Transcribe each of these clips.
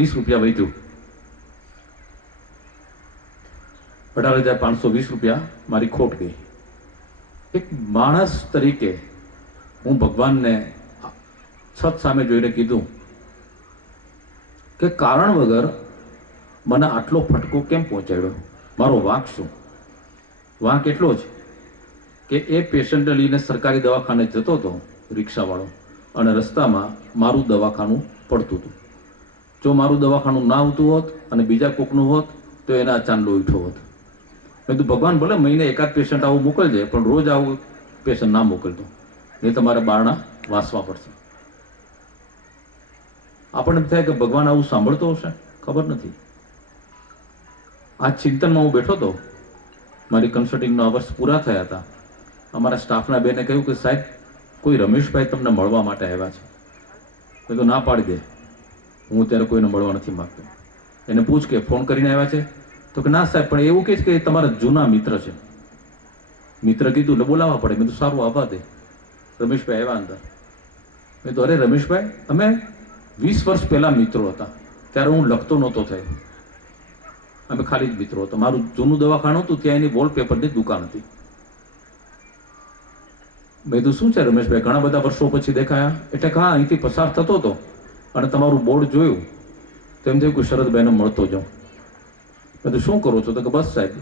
20 રૂપિયા વધ્યું, 18,520 રૂપિયા મારી ખોટ ગઈ. એક માણસ તરીકે હું ભગવાનને છત સામે જોઈને કીધું કે કારણ વગર મને આટલો ફટકો કેમ પહોંચાડ્યો? મારો વાંક શું? વાંક એટલો જ કે એ પેશન્ટને લઈને સરકારી દવાખાને જતો હતો રિક્ષાવાળો, અને રસ્તામાં મારું દવાખાનું પડતું હતું. જો મારું દવાખાનું ના આવતું હોત અને બીજા કોકનું હોત તો એના ચાંદલો ઉઠો હોત. મેં કીધું ભગવાન ભલે મહિને એકાદ પેશન્ટ આવું મોકલજે, પણ રોજ આવું પેશન્ટ ના મોકલતો, નહીં તમારે બારણા વાસવા પડશે. આપણને થાય કે ભગવાન આવું સાંભળતો હશે, ખબર નથી. આ ચિંતનમાં હું બેઠો હતો, મારી કન્સલ્ટિંગના અવર્સ પૂરા થયા હતા. અમારા સ્ટાફના બેને કહ્યું કે સાહેબ કોઈ રમેશભાઈ તમને મળવા માટે આવ્યા છે. મેં તો ના પાડી દે, હું ત્યારે કોઈને મળવા નથી માગતો. એને પૂછ કે ફોન કરીને આવ્યા છે? તો કે ના સાહેબ, પણ એવું કહે છે કે તમારા જૂના મિત્ર છે. મિત્ર કીધું એટલે બોલાવવા પડે. મેં તો સારું આવવા દે. રમેશભાઈ આવ્યા અંદર. મેં તો અરે રમેશભાઈ, અમે 20 વર્ષ પહેલા મિત્રો હતા, ત્યારે હું લખતો નહોતો થયો, અમે ખાલી જ મિત્રો હતો. મારું જૂનું દવાખાનું હતું, ત્યાં એની વોલપેપરની દુકાન હતી. મેં તો શું છે રમેશભાઈ, ઘણા બધા વર્ષો પછી દેખાયા? એટલે હા, અહીંથી પસાર થતો હતો અને તમારું બોર્ડ જોયું તો એમ થયું કે શરદભાઈને મળતો જાઉં. મેં તો શું કરો છો? તો કે બસ સાહેબ,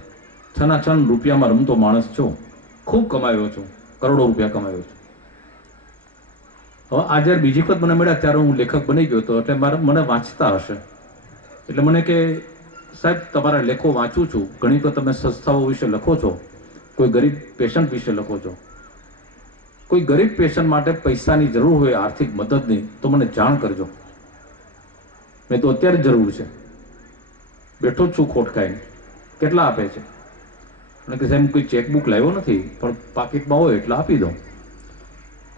છના રૂપિયામાં રમતો માણસ છું, ખૂબ કમાયો છું, કરોડો રૂપિયા કમાયો છું. હવે આ જ્યારે બીજી વખત મને મળ્યા ત્યારે હું લેખક બની ગયો હતો, એટલે મને વાંચતા હશે એટલે મને કે સાહેબ તમારા લેખો વાંચું છું, ઘણી વખત તમે સંસ્થાઓ વિશે લખો છો, કોઈ ગરીબ પેશન્ટ વિશે લખો છો. કોઈ ગરીબ પેશન્ટ માટે પૈસાની જરૂર હોય, આર્થિક મદદની, તો મને જાણ કરજો. મેં તો અત્યારે જરૂર છે, બેઠો જ છું ખોટ ખાઈને. કેટલા આપે છે? અને કે સાહેબ કોઈ ચેકબુક લાવ્યો નથી, પણ પાકીટમાં હોય એટલે આપી દઉં.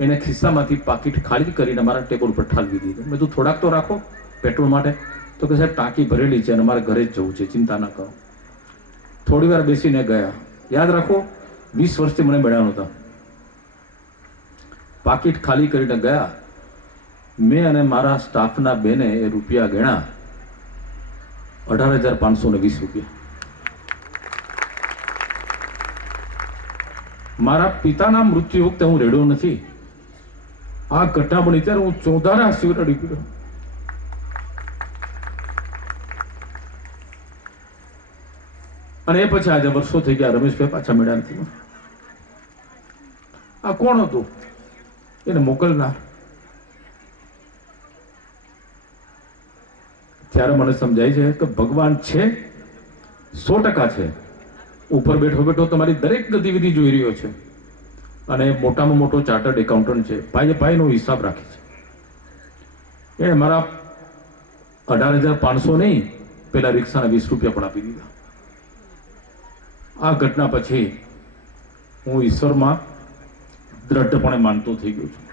એને ખિસ્સામાંથી પાકીટ ખાલી કરીને મારા ટેબલ ઉપર ઠાલવી દીધું. મેં તું થોડાક તો રાખો પેટ્રોલ માટે. તો કે સાહેબ ટાંકી ભરેલી છે અને મારે ઘરે જ જવું છે, ચિંતા ના કરો. થોડી વાર બેસીને ગયા. યાદ રાખો, 20 વર્ષથી મને મળ્યા નહોતા. પાકીટ ખાલી કરીને ગયા. મેં અને મારા સ્ટાફના બેને એ રૂપિયા ગણ્યા, 18,520 રૂપિયા. મારા પિતાના મૃત્યુ વખતે હું રેડ્યો નથી. આ ઘટના બની ત્યારે હું 14 શિવ રડી પડ્યો. અને એ પછી આજે વર્ષો થઈ ગયા, રમેશભાઈ પાછા મળ્યા નથી. આ કોણ હતું એને મોકલનાર? ત્યારે મને સમજાય છે કે ભગવાન છે, 100% છે. ઉપર બેઠો બેઠો તમારી દરેક ગતિવિધિ જોઈ રહ્યો છે, અને મોટામાં મોટો ચાર્ટર્ડ એકાઉન્ટન્ટ છે, ભાઈનો હિસાબ રાખે છે. એ મારા 18,500 નહીં, પેલા રિક્ષાના 20 રૂપિયા પણ આપી દીધા. આ ઘટના પછી હું ઈશ્વરમાં દ્રઢપણે માનતો થઈ ગયો છું.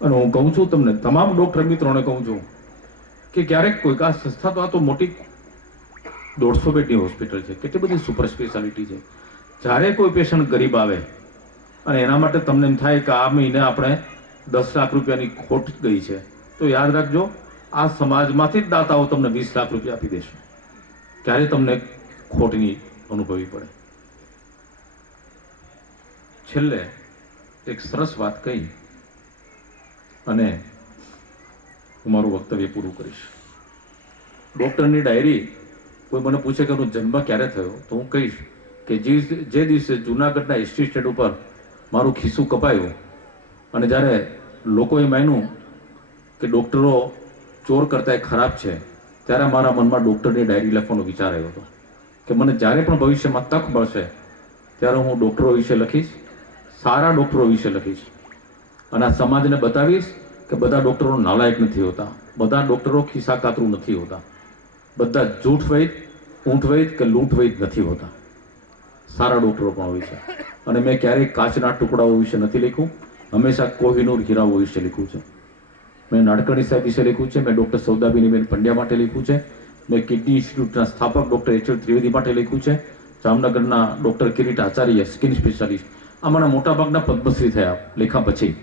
અને હું કહું છું તમને, તમામ ડોક્ટર મિત્રોને કહું છું કે ક્યારેક કોઈક આ સંસ્થા, તો આ તો મોટી 150 બેડની હોસ્પિટલ છે, કેટલી બધી સુપર સ્પેશિયાલિટી છે. જ્યારે કોઈ પેશન્ટ ગરીબ આવે અને એના માટે તમને એમ થાય કે આ મહિને આપણે 10 લાખ રૂપિયાની ખોટ ગઈ છે, તો યાદ રાખજો, આ સમાજમાંથી જ દાતાઓ તમને 20 લાખ રૂપિયા આપી દેશે. ત્યારે તમને ખોટની અનુભવી પડે. છેલ્લે એક સરસ વાત કહી અને હું મારું વક્તવ્ય પૂરું કરીશ. ડોક્ટરની ડાયરી, કોઈ મને પૂછે કે એનો જન્મ ક્યારે થયો, તો હું કહીશ કે જે દિવસે જુનાગઢના એસટી સ્ટેન્ડ ઉપર મારું ખિસ્સું કપાયું અને જ્યારે લોકોએ માન્યું કે ડોક્ટરો ચોર કરતા ખરાબ છે, ત્યારે મારા મનમાં ડોક્ટરની ડાયરી લખવાનો વિચાર આવ્યો હતો કે મને જ્યારે પણ ભવિષ્યમાં તક મળશે ત્યારે હું ડોક્ટરો વિશે લખીશ, સારા ડોક્ટરો વિશે લખીશ, અને આ સમાજને બતાવીશ કે બધા ડોક્ટરો નાલાયક નથી હોતા, બધા ડોક્ટરો ખિસ્સા કાતરું નથી હોતા, બધા જૂઠ વૈદ, ઊંઠ વૈદ કે લૂંટ વૈદ નથી હોતા, સારા ડોક્ટરો પણ હોય છે. અને મેં ક્યારેય કાચના ટુકડાઓ વિશે નથી લખ્યું, હંમેશા કોહિનૂર હીરાઓ વિશે લખ્યું છે. મેં નાડકર્ણી સાહેબ વિશે લખ્યું છે, મેં ડૉક્ટર સૌદાબેન પંડ્યા માટે લખ્યું છે, મેં કિડની ઇન્સ્ટિટ્યૂટના સ્થાપક ડૉક્ટર એચ.એલ. ત્રિવેદી માટે લખ્યું છે, જામનગરના doctor Kirit Acharya skin specialist, આમાંના મોટાભાગના પદ્મશ્રી થયા લેખા પછી.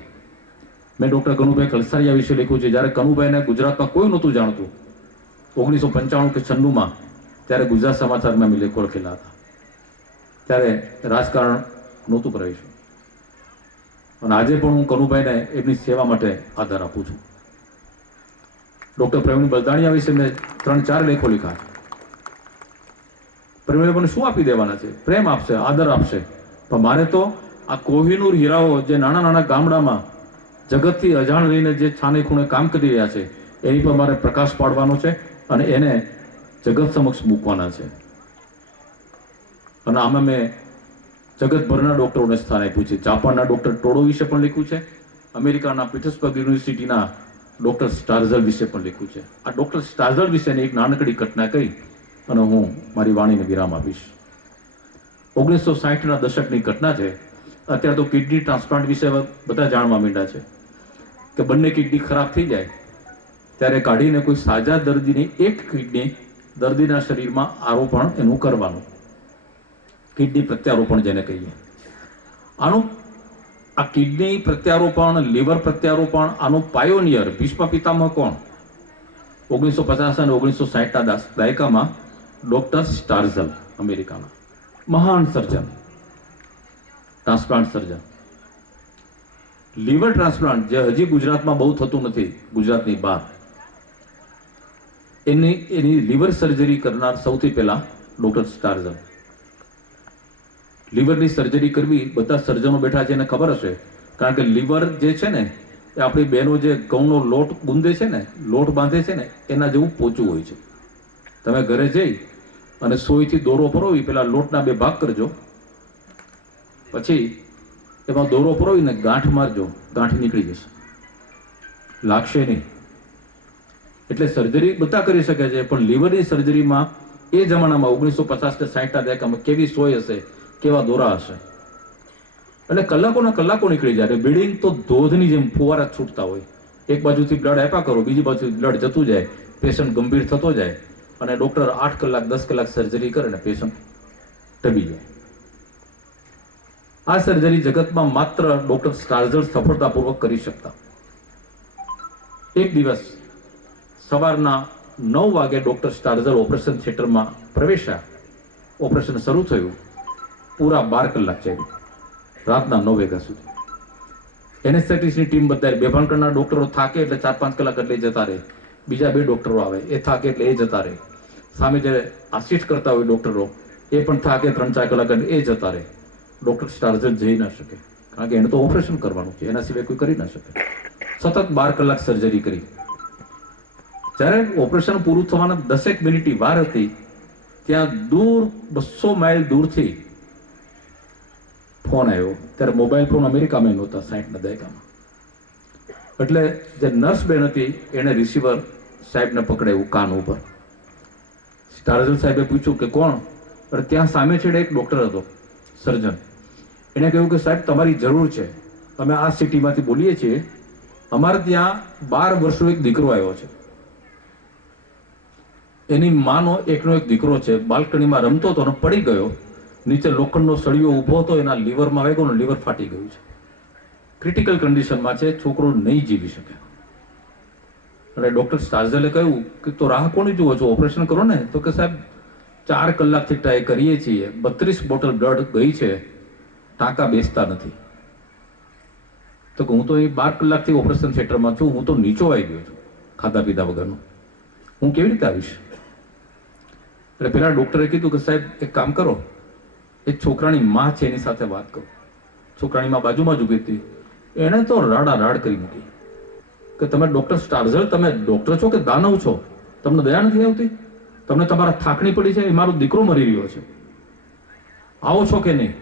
મેં ડૉક્ટર કનુભાઈ કલસારિયા વિશે લખ્યું છે, જ્યારે કનુભાઈને ગુજરાતમાં કોઈ નહોતું જાણતું, 1995 કે 96માં ત્યારે ગુજરાત સમાચારમાં મેં લેખો લખેલા હતા. ત્યારે રાજકારણ નહોતું પ્રવેશ્યું. અને આજે પણ હું કનુભાઈને એમની સેવા માટે આદર આપું છું. ડૉક્ટર પ્રવીણ બલદાણિયા વિશે મેં 3-4 લેખો લખ્યા. પ્રવીણ મને શું આપી દેવાના છે? પ્રેમ આપશે, આદર આપશે. પણ મારે તો આ કોહિનૂર હીરાઓ જે નાના નાના ગામડામાં જગતથી અજાણ રહીને જે છાને ખૂણે કામ કરી રહ્યા છે, એની પર મારે પ્રકાશ પાડવાનો છે અને એને જગત સમક્ષ મૂકવાના છે. અને આમાં મેં જગતભરના ડૉક્ટરોને સ્થાન આપ્યું છે. જાપાનના ડૉક્ટર ટોડો વિશે પણ લખ્યું છે. અમેરિકાના પીટર્સબર્ગ યુનિવર્સિટીના ડૉક્ટર સ્ટાર્ઝલ વિશે પણ લખ્યું છે. આ ડૉક્ટર સ્ટાર્ઝલ વિશેની એક નાનકડી ઘટના કહી અને હું મારી વાણીને વિરામ આપીશ. 1960ના દશકની ઘટના છે. અત્યારે તો કિડની ટ્રાન્સપ્લાન્ટ વિશે બધા જાણવા માંડ્યા છે કે બંને કિડની ખરાબ થઈ જાય ત્યારે કાઢીને કોઈ સાજા દર્દીની એક કિડની દર્દીના શરીરમાં આરોપણ એનું કરવાનું, કિડની પ્રત્યારોપણ જેને કહીએ. આ કિડની પ્રત્યારોપણ, લીવર પ્રત્યારોપણ, આનો પાયોનિયર ભીષ્મ પિતામહ કોણ? 1950 અને 1960ના દાયકામાં ડોક્ટર સ્ટાર્ઝલ, અમેરિકાના મહાન સર્જન, ટ્રાન્સપ્લાન્ટ સર્જન. લીવર ટ્રાન્સપ્લાન્ટ જે હજી ગુજરાતમાં બહુ થતું નથી, ગુજરાતની બહાર, એની લીવર સર્જરી કરનાર સૌથી પહેલા ડોક્ટર સ્ટાર્ઝલ. લીવરની સર્જરી કરવી બધા સર્જનો બેઠા છે એને ખબર હશે, કારણ કે લીવર જે છે ને એ આપણી બહેનો જે ઘઉંનો લોટ ગુંદે છે ને, લોટ બાંધે છે ને, એના જેવું પોચું હોય છે. તમે ઘરે જઈ અને સોયથી દોરો પરોવી પેલા લોટના 2 ભાગ કરજો, પછી એમાં દોરો પરોવીને ગાંઠ મારજો, ગાંઠ નીકળી જશે, લાગશે નહીં. એટલે સર્જરી બધા કરી શકે છે, પણ લીવરની સર્જરીમાં એ જમાનામાં 1950 કે 60ના દાયકામાં કેવી સોય હશે, કેવા દોરા હશે. એટલે કલાકોના કલાકો નીકળી જાય. બ્લીડિંગ તો ધોધની જેમ ફુવારા છૂટતા હોય. એક બાજુથી બ્લડ આપ્યા કરો, બીજી બાજુથી બ્લડ જતું જાય, પેશન્ટ ગંભીર થતો જાય અને ડોક્ટર 8 કલાક 10 કલાક સર્જરી કરે ને પેશન્ટ ટબી જાય. આ સર્જરી જગતમાં માત્ર ડોક્ટર સ્ટાર્ઝલ સફળતાપૂર્વક કરી શકતા. એક દિવસ સવારના 9 વાગે ડોક્ટર સ્ટાર્ઝલ ઓપરેશન થિયેટરમાં પ્રવેશ્યા. ઓપરેશન શરૂ થયું, પૂરા 12 કલાક ચાલ્યું, રાતના 9 વાગ્યા સુધી. એનેસ્થેટિસ્ટની ટીમ બધા બેભાન કરનાર ડોક્ટરો થાકે એટલે 4-5 કલાક એટલે જતા રહે. બીજા 2 ડોક્ટરો આવે, એ થાકે એટલે એ જતા રહે. સામે જે આસિસ્ટ કરતા હોય ડોક્ટરો, એ પણ થાકે 3-4 કલાક એટલે એ જતા રહે. ડોક્ટર સ્ટાર્ઝલ જઈ ના શકે, કારણ કે એને તો ઓપરેશન કરવાનું છે, એના સિવાય કોઈ કરી ના શકે. સતત 12 કલાક સર્જરી કરી. જ્યારે ઓપરેશન પૂરું થવાના 10 મિનિટની વાર હતી, ત્યાં દૂર 200 માઇલ દૂરથી ફોન આવ્યો. ત્યારે મોબાઈલ ફોન અમેરિકામાં નહોતા 60ના દાયકામાં. એટલે જે નર્સ બેન હતી એને રિસીવર સાહેબને પકડાયું કાન ઉપર. સ્ટાર્ઝલ સાહેબે પૂછ્યું કે કોણ? અરે ત્યાં સામે છેડે એક ડોક્ટર હતો, સર્જન. એને કહ્યું કે સાહેબ તમારી જરૂર છે, અમે આ સિટીમાંથી બોલીએ છીએ, અમારે ત્યાં 12 વર્ષનો એક દીકરો આવ્યો છે, એની માનો એકનો એક દીકરો છે, બાલ્કનીમાં રમતો હતો અને પડી ગયો, નીચે લોખંડનો સળિયો ઊભો હતો, એના લીવરમાં વાગ્યો ને લીવર ફાટી ગયું છે, ક્રિટિકલ કન્ડિશનમાં છે, છોકરો નહીં જીવી શકે. અને ડોક્ટર સ્ટાર્ઝલે કહ્યું કે તો રાહ કોની જુઓ છો, ઓપરેશન કરો ને. તો કે સાહેબ 4 કલાકથી ટ્રાય કરીએ છીએ, 32 બોટલ બ્લડ ગઈ છે, ટાંકા બેસતા નથી. તો હું તો એ 12 કલાકથી ઓપરેશન થિયેટરમાં છું, હું તો નીચો આવી ગયો છું ખાધા પીધા વગરનો, હું કેવી રીતે આવીશ? એટલે પેલા ડોક્ટરે કીધું કે સાહેબ એક કામ કરો, એક છોકરાની માં છે એની સાથે વાત કરો. છોકરાની માં બાજુમાં જ ઊભી હતી. એણે તો રાડ કરી મૂકી કે તમે ડોક્ટર સ્ટાર્ઝલ, તમે ડોક્ટર છો કે દાનવ છો? તમને દયા નથી આવતી? તમને તમારા થાકણી પડી છે? એ મારો દીકરો મરી રહ્યો છે, આવો છો કે નહીં?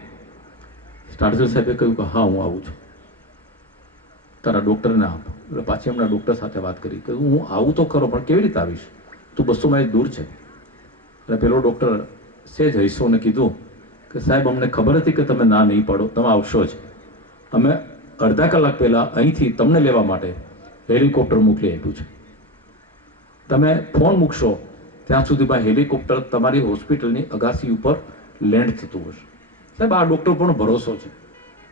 સ્ટાર્ઝલ સાહેબે કહ્યું કે હા હું આવું છું. તારા ડોક્ટરને આપ. એટલે પાછી એમના ડોક્ટર સાથે વાત કરી કે હું આવું તો ખરો, પણ કેવી રીતે આવીશ, તું 200 માઇલ દૂર છે. એટલે પેલો ડોક્ટર સેજ હૈસોને કીધું કે સાહેબ અમને ખબર હતી કે તમે ના નહીં પાડો, તમે આવશો જ. અમે અડધા કલાક પહેલા અહીંથી તમને લેવા માટે હેલિકોપ્ટર મોકલી આપ્યું છે. તમે ફોન મૂકશો ત્યાં સુધીમાં હેલિકોપ્ટર તમારી હોસ્પિટલની અગાસી ઉપર લેન્ડ થતું હશે. સાહેબ આ ડોક્ટર પરનો ભરોસો છે,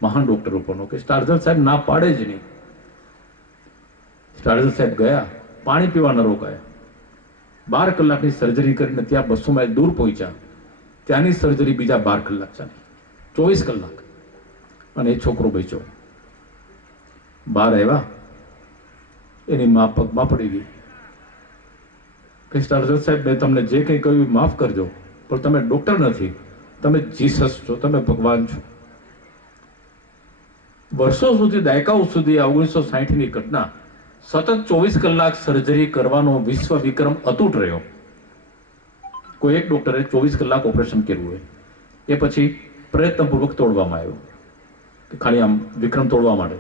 મહાન ડોક્ટર ઉપરનો, કે સ્ટાર્ઝલ સાહેબ ના પાડે જ નહીં. સ્ટાર્ઝલ સાહેબ ગયા, પાણી પીવા ન રોકાયા. 12 કલાકની સર્જરી કરીને ત્યાં 200 માઇલ દૂર પહોંચ્યા. ત્યાંની સર્જરી બીજા 12 કલાક ચાલી, 24 કલાક. અને એ છોકરો બચ્યો. બહાર આવ્યા, એની મા પગમાં પડી ગઈ કે સ્ટાર્જર સાહેબ, મેં તમને જે કંઈ કહ્યું માફ કરજો, પણ તમે ડોક્ટર નથી, તમે જીસસ છો, તમે ભગવાન છો. વર્ષો સુધી, દાયકાઓ સુધી આ 1960ની ઘટના, સતત 24 કલાક સર્જરી કરવાનો વિશ્વ વિક્રમ અતૂટ રહ્યો. કોઈ એક ડોક્ટરે 24 કલાક ઓપરેશન કર્યું હોય, એ પછી પ્રયત્નપૂર્વક તોડવામાં આવ્યો, ખાલી આમ વિક્રમ તોડવા માટે.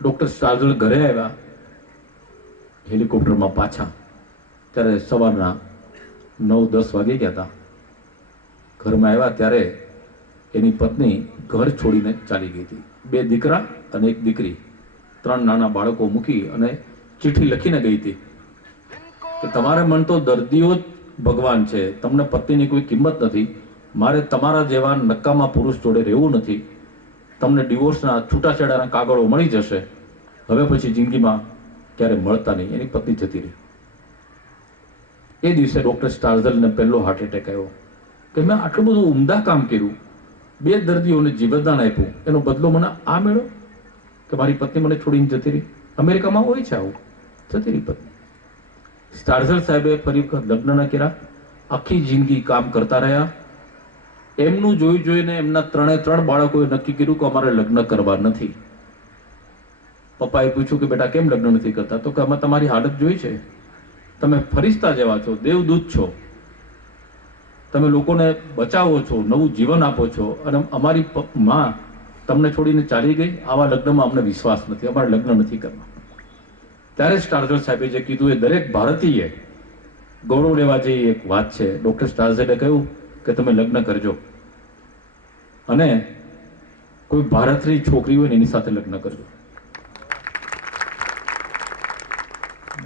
ડોક્ટર સ્ટાર્જર ઘરે આવ્યા હેલિકોપ્ટરમાં પાછા, ત્યારે સવારના 9-10 વાગી ગયા હતા. ઘરમાં આવ્યા ત્યારે એની પત્ની ઘર છોડીને ચાલી ગઈ હતી. 2 દીકરા અને 1 દીકરી, 3 નાના બાળકો મૂકી અને ચિઠ્ઠી લખીને ગઈ હતી કે તમારે મન તો દર્દીઓ જ ભગવાન છે, તમને પત્નીની કોઈ કિંમત નથી, મારે તમારા જેવા નકામા પુરુષ જોડે રહેવું નથી, તમને ડિવોર્સના છૂટાછેડાના કાગળો મળી જશે, હવે પછી જિંદગીમાં ક્યારે મળતા નહીં. એની પત્ની જતી રહી. એ દિવસે ડોક્ટર સ્ટાર્જરને પહેલો હાર્ટ એટેક આવ્યો કે મેં આટલું બધું ઉમદા કામ કર્યું, 2 દર્દીઓને જીવનદાન આપ્યું, એનો બદલો મને આ મળ્યો કે મારી પત્ની મને છોડીને જતી રહી. અમેરિકામાં હોય છે આવું, જતી રહી પત્ની. સ્ટાર્જર સાહેબે ફરી વખત લગ્ન ન કર્યા, આખી જિંદગી કામ કરતા રહ્યા. એમનું જોઈ જોઈને એમના 3 બાળકોએ નક્કી કર્યું કે અમારે લગ્ન કરવા નથી. પપ્પાએ પૂછ્યું કે બેટા કેમ લગ્ન નથી કરતા? તો કે અમે તમારી હાલત જોઈ છે, તમે ફરિશ્તા જેવા છો, દેવદૂત છો, તમે લોકોને બચાવો છો, નવું જીવન આપો છો, અને અમારી માં તમને છોડીને ચાલી ગઈ, આવા લગ્નમાં અમને વિશ્વાસ નથી, અમારે લગ્ન નથી કરવા. ત્યારે સ્ટાર્જર સાહેબે જે કીધું એ દરેક ભારતીય ગૌરવ લેવા જેવી એક વાત છે. ડોક્ટર સ્ટાર્જરે કહ્યું કે તમે લગ્ન કરજો અને કોઈ ભારતની છોકરી હોય ને એની સાથે લગ્ન કરજો.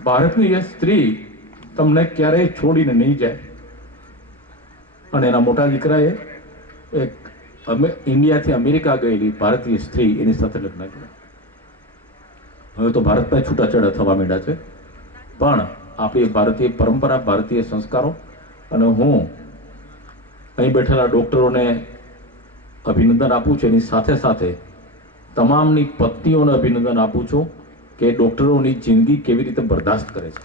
ભારતની એ સ્ત્રી તમને ક્યારેય છોડીને નહીં જાય. અને એના મોટા દીકરાએ એક ઇન્ડિયાથી અમેરિકા ગયેલી ભારતીય સ્ત્રી એની સાથે લગ્ન કર્યા. હવે તો ભારતમાં છૂટાછેડા થવા માંડ્યા છે, પણ આપણી ભારતીય પરંપરા, ભારતીય સંસ્કારો, અને હું અહીં બેઠેલા ડોક્ટરોને અભિનંદન આપું છું, એની સાથે સાથે તમામની પત્નીઓને અભિનંદન આપું છું કે ડોક્ટરોની જિંદગી કેવી રીતે બરદાસ્ત કરે છે.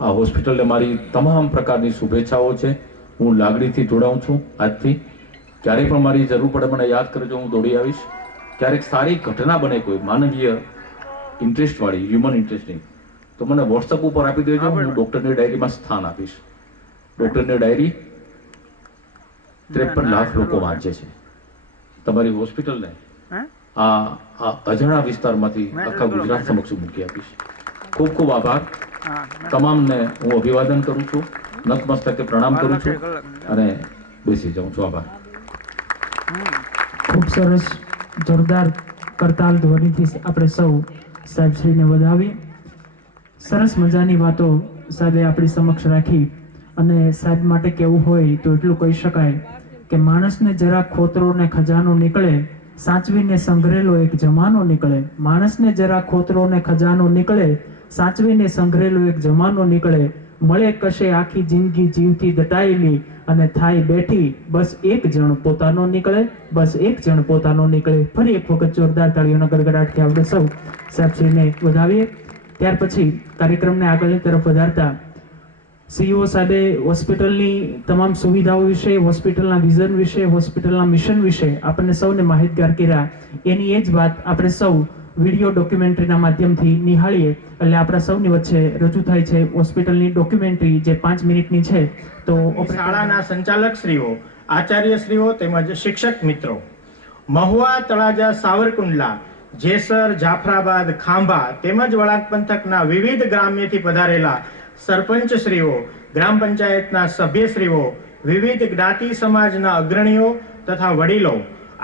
આ હોસ્પિટલને મારી તમામ પ્રકારની શુભેચ્છાઓ છે. હું લાગણીથી જોડાઉં છું. આજથી ક્યારેય પણ મારી જરૂર પડે મને યાદ કરજો, હું દોડી આવીશ. ક્યારેક સારી ઘટના બને, કોઈ માનવીય ઇન્ટરેસ્ટ વાળી, હ્યુમન ઇન્ટરેસ્ટની, તો મને વોટ્સઅપ ઉપર આપી દેજો, હું ડોક્ટરની ડાયરીમાં સ્થાન આપીશ. ડોક્ટરની ડાયરી 53 લાખ લોકો વાંચે છે. તમારી હોસ્પિટલને આ અજાણા વિસ્તારમાંથી આખા ગુજરાત સમક્ષ મૂકી આપીશ. ખૂબ ખૂબ આભાર. તમામને હું અભિવાદન કરું છું, નતમસ્તકે પ્રણામ કરું છું અને બેસી જાઉં છું. આભાર. ખૂબ સરસ, જોરદાર કરતાલ ધ્વનિથી આપણે સૌ સાહેબશ્રીને વધાવીએ. સરસ મજાની વાતો સાહેબે આપણી સમક્ષ રાખી. અને સાહેબ માટે કેવું હોય તો એટલું કહી શકાય કે માણસને જરા ખોતરો ને ખજાનો નીકળે, સાચવીને સંઘરેલો એક જમાનો નીકળે. માણસને જરા ખોતરો ને ખજાનો નીકળે, સાચવીને સંઘરેલો એક જમાનો નીકળે. મળે કશે આખી જિંદગી જીવથી દટાયેલી, અને થાય બેઠી બસ એક જણ પોતાનો નીકળે, બસ એક જણ પોતાનો નીકળે. ફરી એક વખત જોરદાર તાળીઓના ગડગડાટથી આપણે સૌ સાહેબશ્રીને વધાવીએ. ત્યાર પછી કાર્યક્રમને આગળની તરફ વધારતા સીઈઓ સાહેબે હોસ્પિટલની તમામ સુવિધાઓ વિશે, હોસ્પિટલના વિઝન વિશે, હોસ્પિટલના મિશન વિશે આપણને સૌને માહિતગાર કર્યા. એની એ જ વાત આપણે સૌ વિડીયો ડોક્યુમેન્ટરીના માધ્યમથી નિહાળીએ. એટલે આપણા સૌની વચ્ચે રજૂ થાય છે હોસ્પિટલની ડોક્યુમેન્ટરી, જે 5 મિનિટની છે. તો શાળાના સંચાલક શ્રીઓ, આચાર્ય શ્રીઓ તેમજ શિક્ષક મિત્રો, મહુવા, તળાજા, સાવરકુંડલા, જેસર, જાફરાબાદ, ખાંભા તેમજ વળાંક પંથકના વિવિધ ગ્રામ્યથી પધારેલા સરપંચ શ્રીઓ, ગ્રામ પંચાયતના સભ્યશ્રીઓ, વિવિધ જ્ઞાતિ સમાજના અગ્રણીઓ તથા વડીલો,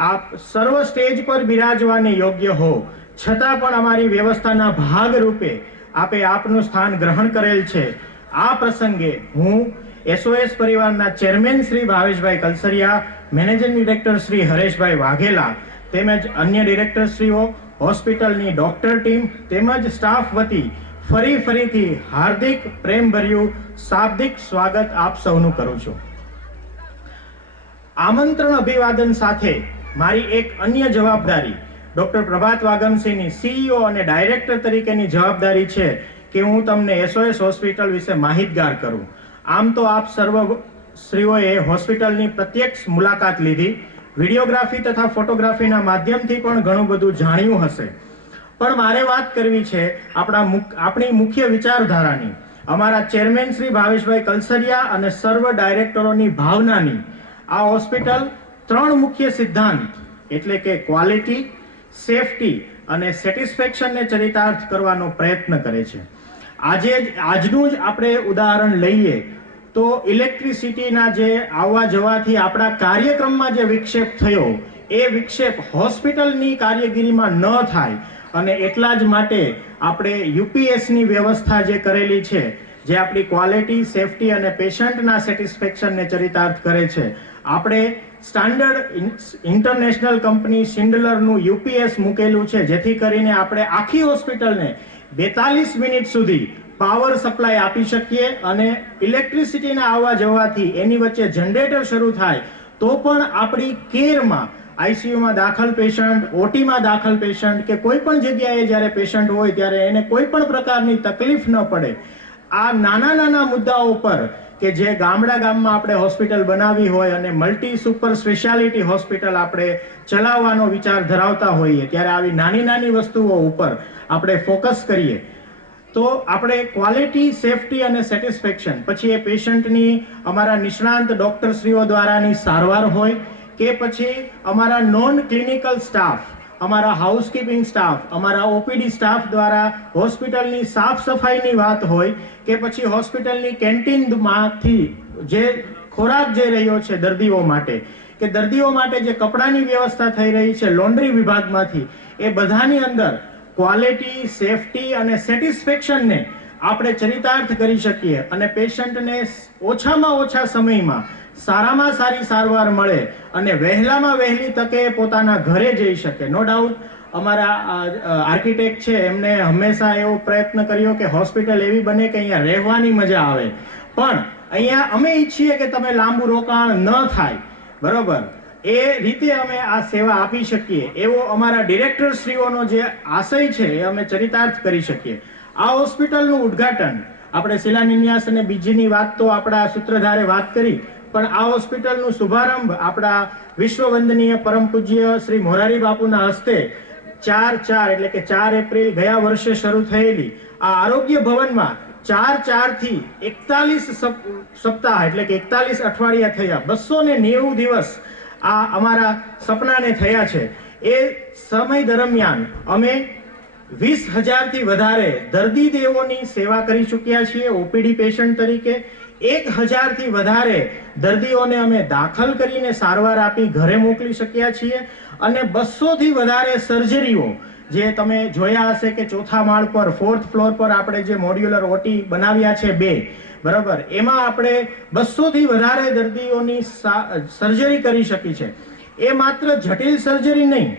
આપ સર્વ સ્ટેજ પર બિરાજવાને યોગ્ય હો, છતાં પણ અમારી વ્યવસ્થાના ભાગ રૂપે આપે આપનું સ્થાન ગ્રહણ કરેલ છે. આ પ્રસંગે હું SOS પરિવારના ચેરમેન શ્રી ભાવેશભાઈ કલસરિયા, મેનેજિંગ ડિરેક્ટર શ્રી હરેશભાઈ વાઘેલા તેમજ અન્ય ડિરેક્ટરશ્રીઓ, હોસ્પિટલની ડોક્ટર ટીમ તેમજ સ્ટાફ વતી ફરીથી હાર્દિક પ્રેમભર્યું શાબ્દિક સ્વાગત આપ સૌનું કરું છું. આમંત્રણ અભિવાદન સાથે મારી એક અન્ય જવાબદારી ડોક્ટર પ્રભાત વાગમસિંહની CEO અને ડાયરેક્ટર તરીકેની જવાબદારી છે કે હું તમને SOS હોસ્પિટલ વિશે માહિતગાર કરું. આમ તો આપ સર્વ શ્રીઓએ હોસ્પિટલની પ્રત્યક્ષ મુલાકાત લીધી, વિડીયોગ્રાફી તથા ફોટોગ્રાફીના માધ્યમથી પણ ઘણું બધું જાણ્યું હશે, પણ મારે વાત કરવી છે આપણી મુખ્ય વિચારધારાની, અમારા ચેરમેન શ્રી ભાવેશભાઈ કલસરિયા અને સર્વ ડાયરેક્ટરોની ભાવનાની. આ હોસ્પિટલ 3 મુખ્ય સિદ્ધાંત એટલે કે ક્વોલિટી, સેફટી અને સેટિસ્ફેક્શનને ચરિતાર્થ કરવાનો પ્રયત્ન કરે છે. આજનું જ આપણે ઉદાહરણ લઈએ તો ઇલેક્ટ્રિસિટીના જે આવવા જવાથી આપણા કાર્યક્રમમાં જે વિક્ષેપ થયો એ વિક્ષેપ હોસ્પિટલની કાર્યગીરીમાં ન થાય અને એટલા જ માટે આપણે UPSની વ્યવસ્થા જે કરેલી છે, જે આપણી ક્વોલિટી, સેફટી અને પેશન્ટના સેટિસ્ફેક્શનને ચરિતાર્થ કરે છે. આપણે સ્ટાન્ડર્ડ ઇન્ટરનેશનલ કંપની શિન્ડલરનું UPS મૂકેલું છે, જેથી કરીને આપણે આખી હોસ્પિટલને 42 મિનિટ સુધી પાવર સપ્લાય આપી શકીએ અને ઇલેક્ટ્રિસિટીના આવવા જવાથી એની વચ્ચે જનરેટર શરૂ થાય તો પણ આપણી કેરમાં ICUમાં દાખલ પેશન્ટ, OTમાં દાખલ પેશન્ટ કે કોઈ પણ જગ્યાએ જ્યારે પેશન્ટ હોય ત્યારે એને કોઈ પણ પ્રકારની તકલીફ ન પડે. આ નાના મુદ્દાઓ પર કે જે ગામમાં આપણે હોસ્પિટલ બનાવી હોય અને મલ્ટી સુપર સ્પેશિયાલિટી હોસ્પિટલ આપણે ચલાવવાનો વિચાર ધરાવતા હોઈએ ત્યારે આવી નાની વસ્તુઓ ઉપર આપણે ફોકસ કરીએ તો આપણે ક્વોલિટી, સેફટી અને સેટિસ્ફેક્શન, પછી એ પેશન્ટની અમારા નિષ્ણાંત ડોક્ટરશ્રીઓ દ્વારાની સારવાર હોય કે પછી અમારા નોન ક્લિનિકલ સ્ટાફ, અમારા હાઉસકીપિંગ સ્ટાફ, અમારા OPD સ્ટાફ દ્વારા હોસ્પિટલની સાફ સફાઈની વાત હોય કે પછી હોસ્પિટલની કેન્ટીનમાંથી જે ખોરાક જઈ રહ્યો છે દર્દીઓ માટે કે દર્દીઓ માટે જે કપડાની વ્યવસ્થા થઈ રહી છે લોન્ડ્રી વિભાગમાંથી, એ બધાની અંદર ક્વોલિટી, સેફટી અને સેટિસ્ફેક્શનને આપણે ચરિતાર્થ કરી શકીએ અને પેશન્ટને ઓછામાં ઓછા સમયમાં સારામાં સારી સારવાર મળે અને વહેલામાં વહેલી તકે પોતાના ઘરે જઈ શકે. નો ડાઉટ અમારા આર્કિટેક્ટ છે એમને હંમેશા એવો પ્રયત્ન કર્યો કે હોસ્પિટલ એવી બને કે અહીંયા રહેવાની મજા આવે, પણ અહીંયા અમે ઈચ્છીએ કે તમે લાંબુ રોકાણ ન થાય, બરોબર, એ રીતે અમે આ સેવા આપી શકીએ એવો અમારા ડિરેક્ટરશ્રીઓનો જે આશય છે એ અમે ચરિતાર્થ કરી શકીએ. આ હોસ્પિટલનું ઉદ્ઘાટન આપણે શિલાન્યાસ અને બીજીની વાત તો આપણા સૂત્રધારે વાત કરી, પણ આ હોસ્પિટલનું શુભારંભ આપણા વિશ્વવંદનીય પરમ પૂજ્ય શ્રી મોરારી બાપુના હસ્તે 4/4 એટલે કે 4 એપ્રિલ ગયા વર્ષે શરૂ થયેલી આ આરોગ્ય ભવનમાં 4/4 થી 41 સપ્તાહ એટલે કે 41 અઠવાડિયા થયા, 290 દિવસ આ અમારા સપનાને થયા છે. એ સમય દરમિયાન અમે 20,000 થી વધારે દર્દી દેવોની સેવા કરી ચૂક્યા છીએ OPD પેશન્ટ તરીકે. 1,000 થી વધારે દર્દીઓને અમે દાખલ કરીને સારવાર આપી ઘરે મોકલી શક્યા છીએ અને 200 થી વધારે સર્જરીઓ જે તમે જોયા હશે કે 4થા માળ પર 4th ફ્લોર પર આપણે જે મોડ્યુલર OT બનાવ્યા છે 2, બરાબર, એમાં આપણે 200 થી વધારે દર્દીઓની સર્જરી કરી શકી છે. એ માત્ર જટિલ સર્જરી નહીં,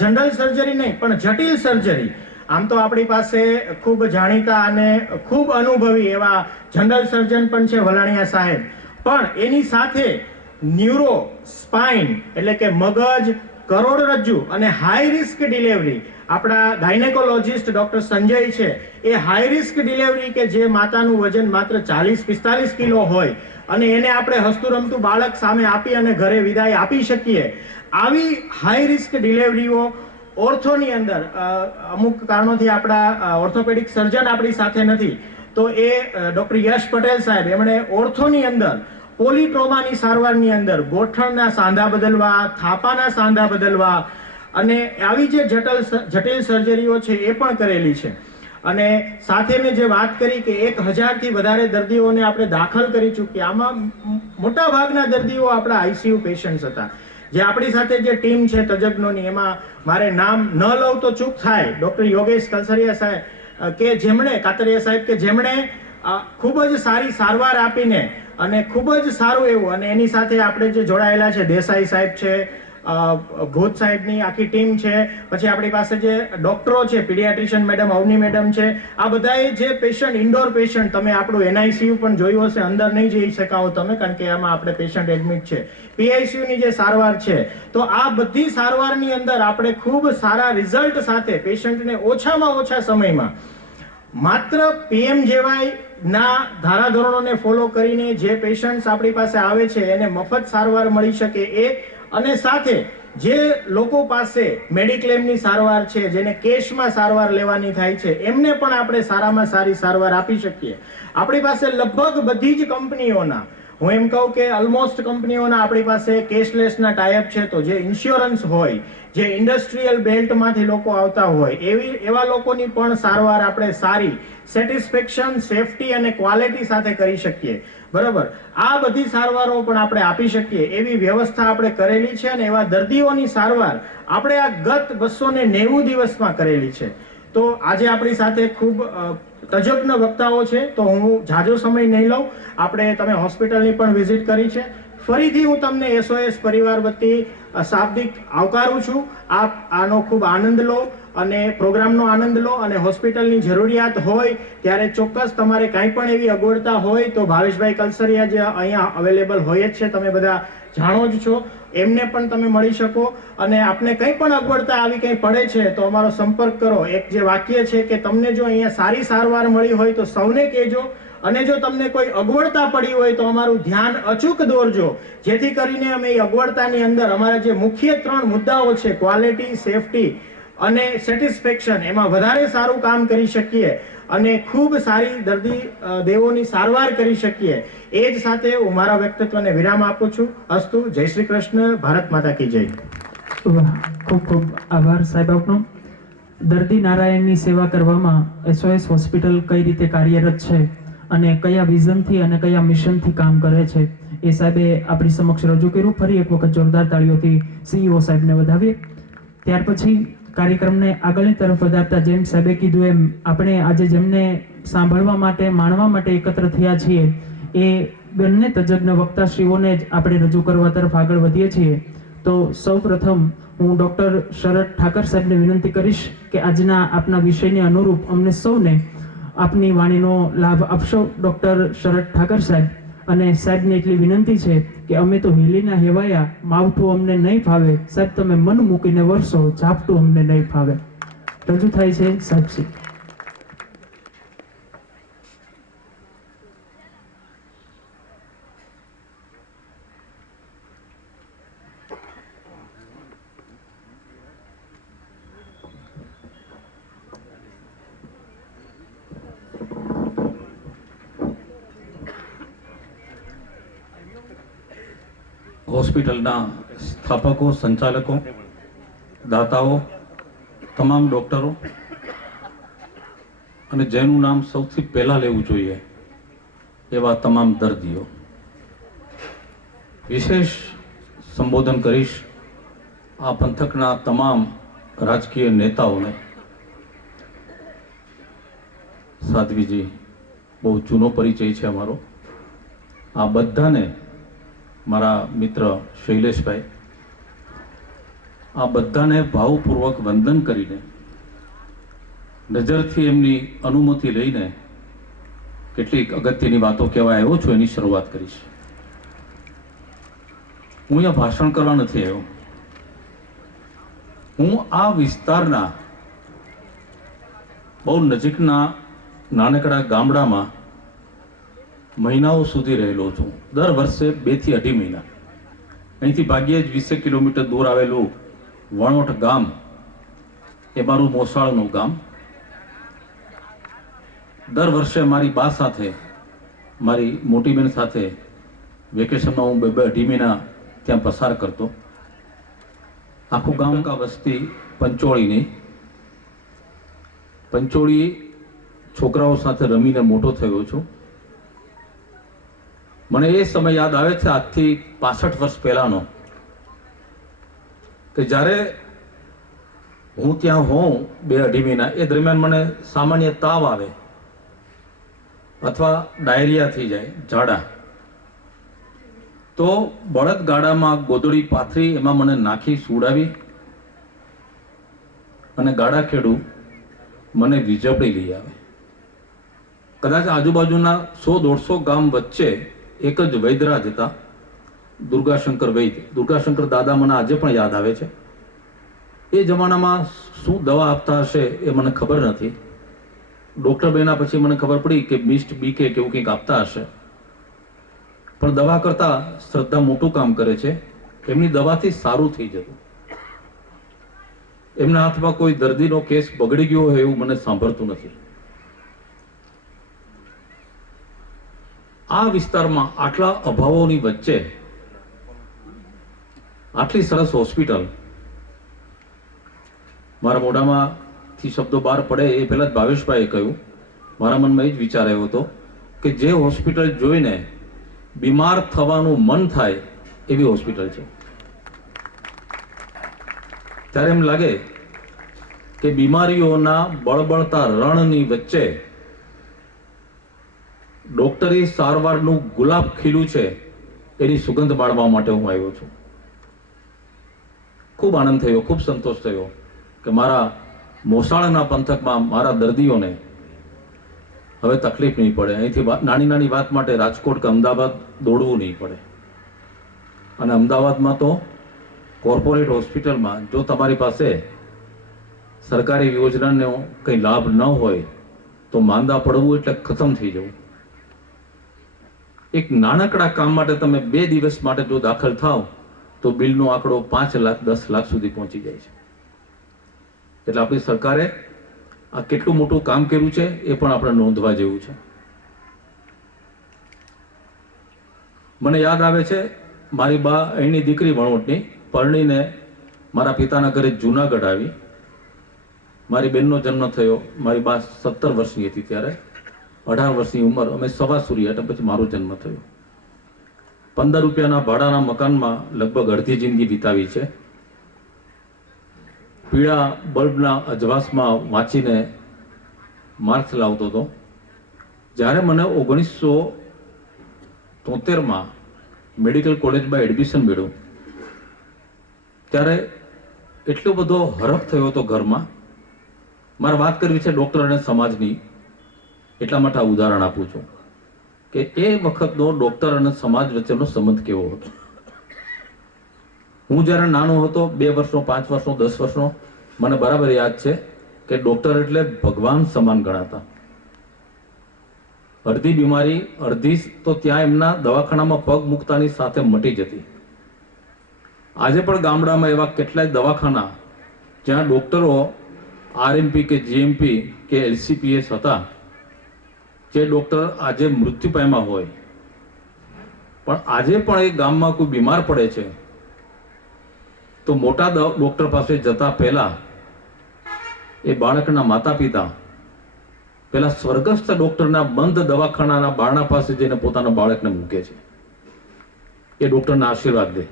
જનરલ સર્જરી નહીં, પણ જટિલ સર્જરી. આમ તો આપણી પાસે ખૂબ જાણીતા અને ખૂબ અનુભવી એવા જનરલ સર્જન પણ છે વલાણિયા સાહેબ, પણ એની સાથે ન્યુરો, સ્પાઇન એટલે કે મગજ, કરોડરજ્જુ અને હાઈ રિસ્ક ડિલિવરી આપણા ગાયનેકોલોજીસ્ટ ડોક્ટર સંજય છે, એ હાઈ રિસ્ક ડિલિવરી કે જે માતાનું વજન માત્ર 40-45 કિલો હોય અને એને આપણે હસતું રમતું બાળક સામે આપી અને ઘરે વિદાય આપી શકીએ, આવી હાઈ રિસ્ક ડિલિવરીઓ ઓર્થોની અંદર અમુક કારણોથી આપણા ઓર્થોપેડિક સર્જન આપણી સાથે નથી, તો એ ડોક્ટર યશ પટેલ સાહેબ એમણે ઓર્થોની અંદર પોલીટ્રોમાની સારવારની અંદર ગોઠણના સાંધા બદલવા, થાપાના સાંધા બદલવા અને આવી જે જટિલ સર્જરીઓ છે એ પણ કરેલી છે. અને સાથે મેં જે વાત કરી કે 1,000 થી વધારે દર્દીઓને આપણે દાખલ કરી ચૂક્યા, આમાં મોટા ભાગના દર્દીઓ આપણા ICU પેશન્ટ્સ હતા. જે આપણી સાથે જે ટીમ છે તજજ્ઞોની, એમાં મારે નામ ન લઉં તો ચૂક થાય, ડોક્ટર યોગેશ કલસરિયા સાહેબ કે જેમણે કાતરિયા સાહેબ કે જેમણે ખૂબ જ સારી સારવાર આપીને અને ખૂબ જ સારું એવું, અને એની સાથે આપણે જે જોડાયેલા છે દેસાઈ સાહેબ છે, ભૂત સાહેબની આખી ટીમ છે, પછી આપણી પાસે જે ડોક્ટરો છે, પીડિયાટ્રિશિયન મેડમ અવની મેડમ છે, આ બધાએ જે પેશન્ટ, ઇન્ડોર પેશન્ટ, તમે આપણું NICU પણ જોયું હશે, અંદર નહીં જઈ શકાવો તમે કારણ કે આમાં આપણે પેશન્ટ એડમિટ છે, PICU ની જે સારવાર છે, તો આ બધી સારવારની અંદર આપણે ખૂબ સારા રિઝલ્ટ સાથે પેશન્ટને ઓછામાં ઓછા સમયમાં માત્ર PMJY ના ધારાધોરણોને ફોલો કરીને જે પેશન્ટ્સ આપણી પાસે આવે છે એને મફત સારવાર મળી શકે એ, અને સાથે જે લોકો પાસે મેડિક્લેમની સારવાર છે, જેને કેશમાં સારવાર લેવાની થાય છે, એમને પણ આપણે સારામાં સારી સારવાર આપી શકીએ. આપણી પાસે લગભગ બધી જ કંપનીઓના, હું એમ કહું કે ઓલમોસ્ટ કંપનીઓના આપણી પાસે કેશલેસના ટાઈપ છે. તો જે ઇન્સ્યોરન્સ હોય, જે ઇન્ડસ્ટ્રીયલ બેલ્ટમાંથી લોકો આવતા હોય, એવા લોકોની પણ સારવાર આપણે સારી સેટિસ્ફેક્શન, સેફટી અને ક્વોલિટી સાથે કરી શકીએ. બરાબર, આ બધી સારવારો પણ આપણે આપી શકીએ એવી વ્યવસ્થા આપણે કરેલી છે, અને એવા દર્દીઓની સારવાર આપણે આ ગત 290 દિવસમાં કરેલી છે. તો આજે આપણી સાથે ખૂબ તજજ્ઞ વક્તાઓ છે, તો હું ઝાઝો સમય નહીં લઉં. તમે હોસ્પિટલની પણ વિઝિટ કરી છે. ફરીથી હું તમને SOS પરિવાર વતી શાબ્દિક આવકારું છું. આપ આનો ખૂબ આનંદ લો અને પ્રોગ્રામનો આનંદ લો, અને હોસ્પિટલની જરૂરિયાત હોય ત્યારે ચોક્કસ તમારે કાંઈ પણ એવી અગવડતા હોય તો ભાવેશભાઈ કલસરિયા જે અહીંયા અવેલેબલ હોય જ છે, તમે બધા જાણો જ છો, એમને પણ તમે મળી શકો. અને આપને કંઈ પણ અગવડતા આવી કંઈ પડે છે તો અમારો સંપર્ક કરો. એક જે વાક્ય છે કે તમને જો અહીંયા સારી સારવાર મળી હોય તો સૌને કહેજો, અને જો તમને કોઈ અગવડતા પડી હોય તો અમારું ધ્યાન અચૂક દોરજો, જેથી કરીને અમે એ અગવડતાની અંદર અમારા જે મુખ્ય 3 મુદ્દાઓ છે, ક્વોલિટી, સેફટી અને સેટિસ્ફેક્શન, એમાં વધારે સારું કામ કરી શકીએ અને ખૂબ સારી દર્દી દેવોની સારવાર કરી શકીએ. એ જ સાથે હું મારા વ્યક્તિત્વને વિરામ આપું છું. અસ્તુ. જય શ્રી કૃષ્ણ. ભારત માતા કી જય. ખૂબ ખૂબ આભાર સાહેબ આપનો. દર્દી નારાયણની સેવા કરવામાં SOS હોસ્પિટલ કઈ રીતે કાર્યરત છે અને કયા વિઝનથી અને કયા મિશનથી કામ કરે છે એ સાહેબે આપણી સમક્ષ રજૂ કર્યું. ફરી એક વખત જોરદાર તાળીઓથી CEO સાહેબને વધાવીએ. ત્યાર પછી કાર્યક્રમને આગળની તરફ વધારતા જેમ સાહેબે કીધું એમ આપણે આજે જેમને સાંભળવા માટે, માણવા માટે એકત્ર થયા છીએ એ બંને તજજ્ઞ વક્તાશ્રીઓને જ આપણે રજૂ કરવા તરફ આગળ વધીએ છીએ. તો સૌ પ્રથમ હું ડૉક્ટર શરદ ઠાકર સાહેબને વિનંતી કરીશ કે આજના આપના વિષયને અનુરૂપ અમને સૌને આપની વાણીનો લાભ આપશો. ડૉક્ટર શરદ ઠાકર સાહેબ. અને સાહેબને એટલી વિનંતી છે કે અમે તો હેલીના હેવાયા, માવઠું અમને નહીં ફાવે, સાહેબ તમે મન મૂકીને વરસો, ઝાપટું અમને નહીં ફાવે. રજૂ થાય છે સાહેબશ્રી. હોસ્પિટલના સ્થાપકો, સંચાલકો, દાતાઓ, તમામ ડૉક્ટરો અને જેનું નામ સૌથી પહેલાં લેવું જોઈએ એવા તમામ દર્દીઓ, વિશેષ સંબોધન કરીશ આ પંથકના તમામ રાજકીય નેતાઓને. સાધ્વીજી, બહુ જૂનો પરિચય છે અમારો. આ બધાને, મારા મિત્ર શૈલેષભાઈ, આ બધાને ભાવપૂર્વક વંદન કરીને નજરથી એમની અનુમતિ લઈને કેટલીક અગત્યની વાતો કહેવા આવ્યો છું, એની શરૂઆત કરીશ. હું અહીંયા ભાષણ કરવા નથી આવ્યો. હું આ વિસ્તારના બહુ નજીકના નાનકડા ગામડામાં મહિનાઓ સુધી રહેલો છું. દર વર્ષે 2 થી 2.5 મહિના. અહીંથી ભાગ્યે જ 20 કિલોમીટર દૂર આવેલું વણોટ ગામ એ મારું મોસાળનું ગામ. દર વર્ષે મારી બા સાથે, મારી મોટી બેન સાથે વેકેશનમાં હું 2-2.5 મહિના ત્યાં પસાર કરતો. આખું ગામ કા વસ્તી પંચોળીની. પંચોળી છોકરાઓ સાથે રમીને મોટો થયો છું. મને એ સમય યાદ આવે છે, આજથી 65 વર્ષ પહેલાનો, કે જ્યારે હું ત્યાં હોઉં 2-2.5 મહિના, એ દરમિયાન મને સામાન્ય તાવ આવે અથવા ડાયરિયા થઈ જાય, ઝાડા. તો બળદ ગાડામાં ગોદડી પાથરી એમાં મને નાખી સુવડાવી અને ગાડા ખેડું મને વિજપડી લઈ આવે. કદાચ આજુબાજુના 100-150 ગામ વચ્ચે એક જ વૈદરાજ હતા, દુર્ગાશંકર વૈદ્ય. દુર્ગાશંકર દાદા મને આજે પણ યાદ આવે છે. એ જમાનામાં શું દવા આપતા હશે એ મને ખબર નથી. ડૉક્ટર બન્યા પછી મને ખબર પડી કે મિસ્ટ બીકે કે એવું કંઈક આપતા હશે. પણ દવા કરતા શ્રદ્ધા મોટું કામ કરે છે. એમની દવાથી સારું થઈ જતું. એમના હાથમાં કોઈ દર્દીનો કેસ બગડી ગયો હોય એવું મને સાંભળતું નથી. આ વિસ્તારમાં આટલા અભાવોની વચ્ચે આટલી સરસ હોસ્પિટલ, મારા મોઢામાંથી શબ્દો બહાર પડે એ પહેલા જ ભાવેશભાઈએ કહ્યું, મારા મનમાં એ જ વિચાર આવ્યો હતો કે જે હોસ્પિટલ જોઈને બીમાર થવાનું મન થાય એવી હોસ્પિટલ છે. ત્યારે એમ લાગે કે બીમારીઓના બળબળતા રણની વચ્ચે ડોક્ટરી સારવારનું ગુલાબ ખીલું છે એની સુગંધ માણવા માટે હું આવ્યો છું. ખૂબ આનંદ થયો, ખૂબ સંતોષ થયો કે મારા મોસાળના પંથકમાં મારા દર્દીઓને હવે તકલીફ નહીં પડે. અહીંથી નાની નાની વાત માટે રાજકોટ કે અમદાવાદ દોડવું નહીં પડે. અને અમદાવાદમાં તો કોર્પોરેટ હોસ્પિટલમાં જો તમારી પાસે સરકારી યોજનાનો કંઈ લાભ ન હોય તો માંદા પડવું એટલે ખતમ થઈ જવું. એક નાનકડા કામ માટે તમે 2 દિવસ માટે જો દાખલ થાવ તો બિલનો આંકડો 5 લાખ 10 લાખ સુધી પહોંચી જાય છે. એટલે આપણી સરકારે આ કેટલું મોટું કામ કર્યું છે એ પણ આપણે નોંધવા જેવું છે. મને યાદ આવે છે મારી બા અહીંની દીકરી વણોટની પરણીને મારા પિતાના ઘરે જુનાગઢ આવી. મારી બેનનો જન્મ થયો, મારી બા 17 વર્ષની હતી ત્યારે, 18 વર્ષની ઉંમર, અમે સવાસુરી હતા. પછી મારો જન્મ થયો. 15 રૂપિયાના ભાડાના મકાનમાં લગભગ અડધી જિંદગી વિતાવી છે. પીળા બલ્બના અજવાસમાં વાંચીને માર્ક્સ લાવતો હતો. જ્યારે મને 1973માં મેડિકલ કોલેજમાં એડમિશન મળ્યું ત્યારે એટલો બધો હરખ થયો હતો ઘરમાં. મારે વાત કરવી છે ડૉક્ટર અને સમાજની, એટલા માટે આ ઉદાહરણ આપું છું કે એ વખતનો ડૉક્ટર અને સમાજ વચ્ચેનો સંબંધ કેવો હતો. હું જ્યારે નાનો હતો, 2 વર્ષનો, 5 વર્ષનો, 10 વર્ષનો, મને બરાબર યાદ છે કે ડૉક્ટર એટલે ભગવાન સમાન ગણાતા. અડધી બીમારી, અડધી તો ત્યાં એમના દવાખાનામાં પગ મૂકતાની સાથે મટી જતી. આજે પણ ગામડામાં એવા કેટલાય દવાખાના જ્યાં ડૉક્ટરો આરએમપી કે જીએમપી કે એલસીપીએસ હતા, જે ડૉક્ટર આજે મૃત્યુ પામ્યા હોય, પણ આજે પણ એ ગામમાં કોઈ બીમાર પડે છે તો મોટા ડૉક્ટર પાસે જતા પહેલા એ બાળકના માતા પિતા પેલા સ્વર્ગસ્થ ડૉક્ટરના બંધ દવાખાનાના બારણા પાસે જઈને પોતાના બાળકને મૂકે છે. એ ડૉક્ટરના આશીર્વાદ દે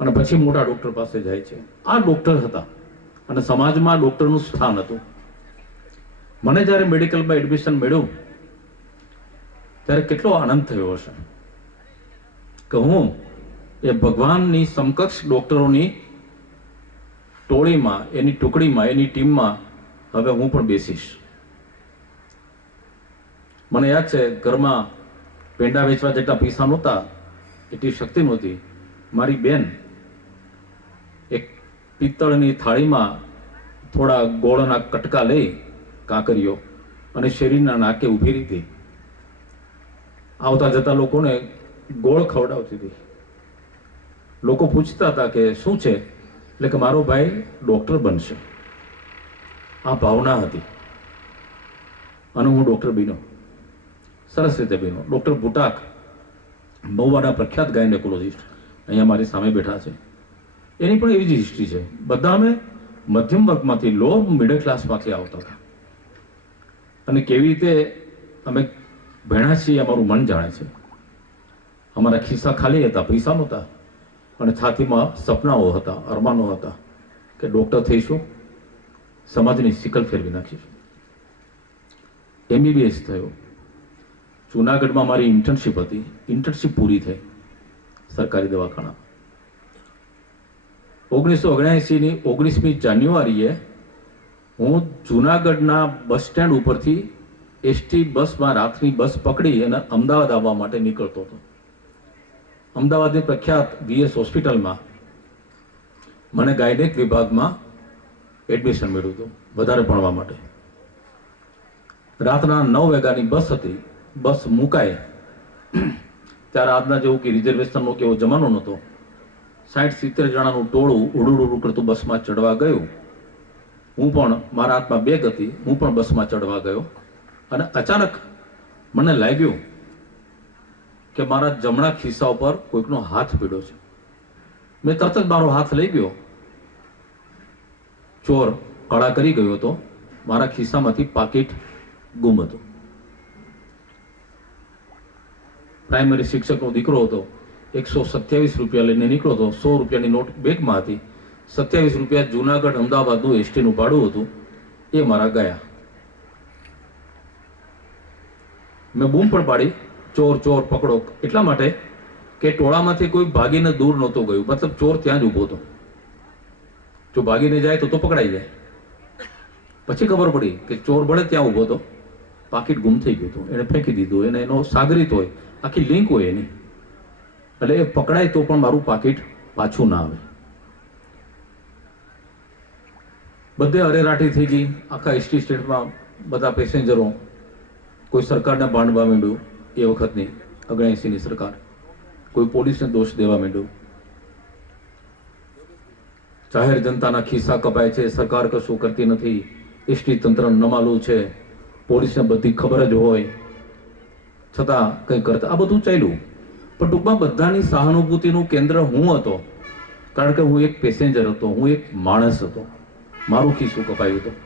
અને પછી મોટા ડૉક્ટર પાસે જાય છે. આ ડૉક્ટર હતા અને સમાજમાં ડૉક્ટરનું સ્થાન હતું. મને જ્યારે મેડિકલમાં એડમિશન મળ્યું ત્યારે કેટલો આનંદ થયો હશે કે હું એ ભગવાનની સમકક્ષ ડૉક્ટરોની ટોળીમાં, એની ટુકડીમાં, એની ટીમમાં હવે હું પણ બેસીશ. મને યાદ છે ઘરમાં પેંડા વેચવા જેટલા પૈસા નહોતા, એટલી શક્તિ નહોતી. મારી બેન એક પિત્તળની થાળીમાં થોડા ગોળના કટકા લઈ, કાંકરીઓ, અને શેરીના નાકે ઊભી હતી. આવતા જતા લોકોને ગોળ ખવડાવતી હતી. લોકો પૂછતા હતા કે શું છે, એટલે કે મારો ભાઈ ડૉક્ટર બનશે. આ ભાવના હતી અને હું ડૉક્ટર બન્યો. સરસ રીતે બન્યો. ડૉક્ટર બુટાક, મહુવાના પ્રખ્યાત ગાયનેકોલોજીસ્ટ, અહીંયા મારી સામે બેઠા છે. એની પણ એવી જ હિસ્ટ્રી છે. બધા અમે મધ્યમ વર્ગમાંથી, લો મિડલ ક્લાસમાંથી આવતા હતા. અને કેવી રીતે અમે ભણ્યા છીએ અમારું મન જાણે છે. અમારા ખિસ્સા ખાલી હતા, પૈસા નહોતા, અને છાતીમાં સપનાઓ હતા, અરમાનો હતા કે ડૉક્ટર થઈશું, સમાજની સિકલ ફેરવી નાખીશું. MBBS થયો. જુનાગઢમાં મારી ઇન્ટર્નશિપ હતી. ઇન્ટર્નશિપ પૂરી થઈ. સરકારી દવાખાના. 1979ની 19મી જાન્યુઆરીએ હું જુનાગઢના બસ સ્ટેન્ડ ઉપરથી એસટી બસમાં રાતની બસ પકડી અને અમદાવાદ આવવા માટે નીકળતો હતો. અમદાવાદની પ્રખ્યાત VS હોસ્પિટલમાં મને ગાયનેક વિભાગમાં એડમિશન મળ્યું હતું વધારે ભણવા માટે. રાતના 9 વાગ્યાની બસ હતી. બસ મુકાય ત્યારે આજના જેવું કે રિઝર્વેશનનો કેવો જમાનો નહોતો. 60-70 જણાનું ટોળું ઉડું કરતું બસમાં ચડવા ગયું. હું પણ, મારા હાથમાં બેગ હતી, હું પણ બસમાં ચડવા ગયો અને અચાનક મને લાગ્યું કે મારા જમણા ખિસ્સા ઉપર કોઈકનો હાથ પીડ્યો છે. મેં તરત જ મારો હાથ લઈ ગયો. ચોર કળા કરી ગયો હતો. મારા ખિસ્સામાંથી પાકીટ ગુમ હતું. પ્રાઇમરી શિક્ષકનો દીકરો હતો. 127 રૂપિયા લઈને નીકળ્યો હતો. 100 રૂપિયાની નોટ બેગમાં હતી. 27 રૂપિયા જુનાગઢ અમદાવાદનું એસટીનું ભાડું હતું. એ મારા ગયા. મેં બૂમ પણ પાડી, ચોર ચોર પકડો, એટલા માટે કે ટોળામાંથી કોઈ ભાગીને દૂર નહોતો ગયું. મતલબ ચોર ત્યાં જ ઊભો હતો. જો ભાગીને જાય તો પકડાઈ જાય. પછી ખબર પડી કે ચોર ભલે ત્યાં ઊભો હતો, પાકીટ ગુમ થઈ ગયું હતું. એને ફેંકી દીધું. એને એનો સાગરીત હોય, આખી લિંક હોય એની, એટલે એ પકડાય તો પણ મારું પાકીટ પાછું ના આવે. બધે અરેરાટી થઈ ગઈ. આખા એસટી સ્ટેન્ડમાં બધા પેસેન્જરો, કોઈ સરકારને ભાંડવા માંડ્યું. એ વખતની 79ની સરકાર, કોઈ પોલીસને દોષ દેવા માંડ્યું. જાહેર જનતાના ખિસ્સા કપાય છે, સરકાર કશું કરતી નથી, એસટી તંત્ર નમાલું છે, પોલીસને બધી ખબર જ હોય છતાં કંઈ કરતા. આ બધું ચાલ્યું. પણ ટૂંકમાં બધાની સહાનુભૂતિનું કેન્દ્ર હું હતો, કારણ કે હું એક પેસેન્જર હતો, હું એક માણસ હતો. મારું ખિસ્સું કપાયું હતું.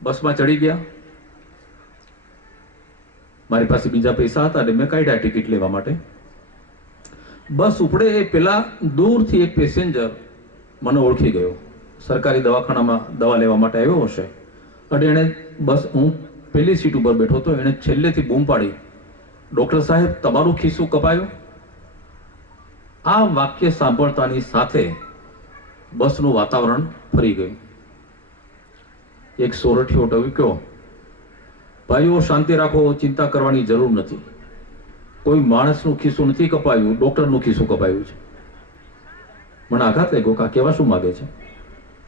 બસમાં ચડી ગયા. મારી પાસે બીજા પૈસા હતા એટલે મેં કાઢ્યા ટિકિટ લેવા માટે. બસ ઉપડે એ પેલા દૂરથી એક પેસેન્જર મને ઓળખી ગયો. સરકારી દવાખાનામાં દવા લેવા માટે આવ્યો હશે. અને એણે બસ, હું પેલી સીટ ઉપર બેઠો હતો, એણે છેલ્લેથી બૂમ પાડી, ડોક્ટર સાહેબ તમારું ખિસ્સું કપાયું. આ વાક્ય સાંભળતાની સાથે બસનું વાતાવરણ ફરી ગયું. એક સોરઠિયો ટવીક્યો, ભાઈઓ શાંતિ રાખો, ચિંતા કરવાની જરૂર નથી. કોઈ માણસનું ખિસ્સું નથી કપાયું, ડોક્ટરનું ખિસ્સું કપાયું છે. મને આઘાત લાગ્યો કે આ કહેવા શું માગે છે?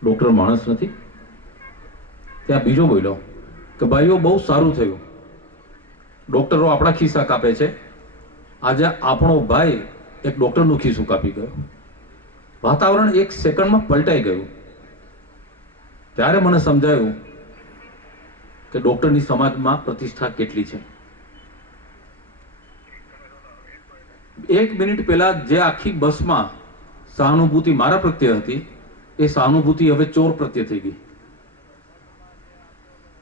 ડોક્ટર માણસ નથી? ત્યાં બીજો બોલ્યો કે ભાઈઓ બહુ સારું થયું, ડોક્ટરો આપણા ખિસ્સા કાપે છે, આજે આપણો ભાઈ એક ડોક્ટરનું ખિસ્સું કાપી ગયો. વાતાવરણ એક સેકન્ડમાં પલટાઈ ગયું. ત્યારે મને સમજાયું કે ડોક્ટરની સમાજમાં પ્રતિષ્ઠા કેટલી છે. 1 મિનિટ પહેલા જે આખી બસમાં સહાનુભૂતિ મારા પ્રત્યે હતી, એ સહાનુભૂતિ હવે ચોર પ્રત્યે થઈ ગઈ.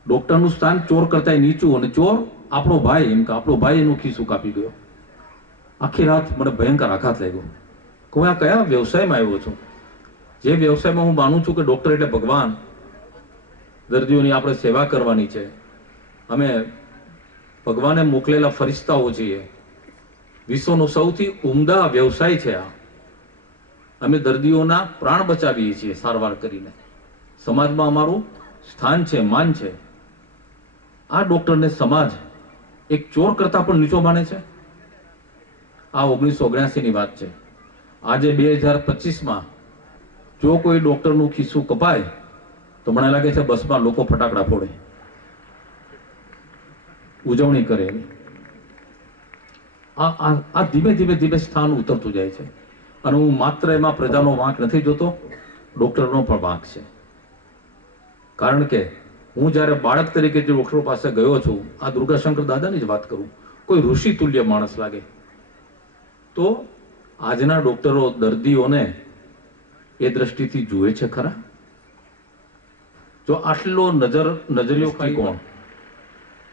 ડોક્ટરનું સ્થાન ચોર કરતા નીચું, અને ચોર આપણો ભાઈ, એમ કે આપણો ભાઈ એનું ખિસ્સું કાપી ગયો. આખી રાત મને ભયંકર આઘાત લાગ્યો. હું આ કયા વ્યવસાયમાં આવ્યો છું? જે વ્યવસાયમાં હું માનું છું કે ડોક્ટર એટલે ભગવાન, દર્દીઓની આપણે સેવા કરવાની છે, અમે ભગવાને મોકલેલા ફરિશ્તાઓ છીએ, વિશ્વનો સૌથી ઉમદા વ્યવસાય છે આ. અમે દર્દીઓના પ્રાણ બચાવીએ છીએ સારવાર કરીને. સમાજમાં અમારું સ્થાન છે, માન છે. આ ડોક્ટરને સમાજ એક ચોર કરતા પણ નીચો માને છે. આ 1979ની વાત છે. આજે 2025માં જો કોઈ ડોક્ટરનું ખિસ્સું કપાય તો મને લાગે છે બસમાં લોકો ફટાકડા ફોડે, ઉજવણી કરે. આ ધીમે ધીમે સ્થાન ઉતરતું જાય છે. અને હું માત્ર એમાં પ્રજાનો વાંક નથી જોતો, ડોક્ટરનો પણ વાંક છે. કારણ કે હું જ્યારે બાળક તરીકે જે ડોક્ટરો પાસે ગયો છું, આ દુર્ગાશંકર દાદાની જ વાત કરું, કોઈ ઋષિ તુલ્ય માણસ લાગે. તો આજના ડોક્ટરો દર્દીઓને એ દ્રષ્ટિથી જુએ છે ખરા? જો આટલો નજરિયો ખાઈ કોણ,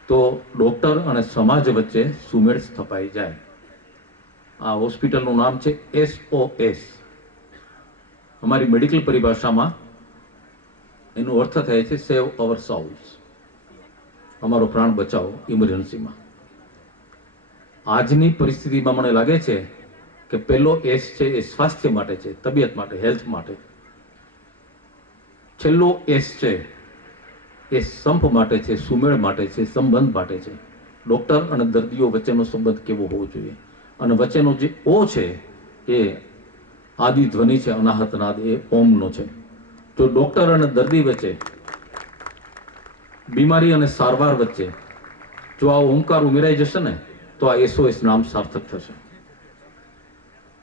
તો ડોક્ટર અને સમાજ વચ્ચે સુમેળ સ્થપાઈ જાય. આ હોસ્પિટલનું નામ છે SOS. અમારી મેડિકલ પરિભાષામાં એનો અર્થ થાય છે સેવ અવર સાઉલ્સ, અમારો પ્રાણ બચાવો ઇમરજન્સીમાં. આજની પરિસ્થિતિમાં મને લાગે છે કે પહેલો એસ છે એ સ્વાસ્થ્ય માટે છે, તબિયત માટે, હેલ્થ માટે. છેલ્લો એસ છે એ સંપ માટે છે, સુમેળ માટે છે, સંબંધ માટે છે. ડોક્ટર અને દર્દીઓ વચ્ચેનો સંબંધ કેવો હોવો જોઈએ, અને વચ્ચેનો જે ઓ છે એ આદિ ધ્વનિ છે, અનાહત નાદ એ ઓમનો છે. જો ડોક્ટર અને દર્દી વચ્ચે, બીમારી અને સારવાર વચ્ચે જો આ ઓમકાર ઉમેરાઈ જશે ને તો આ SOS નામ સાર્થક થશે.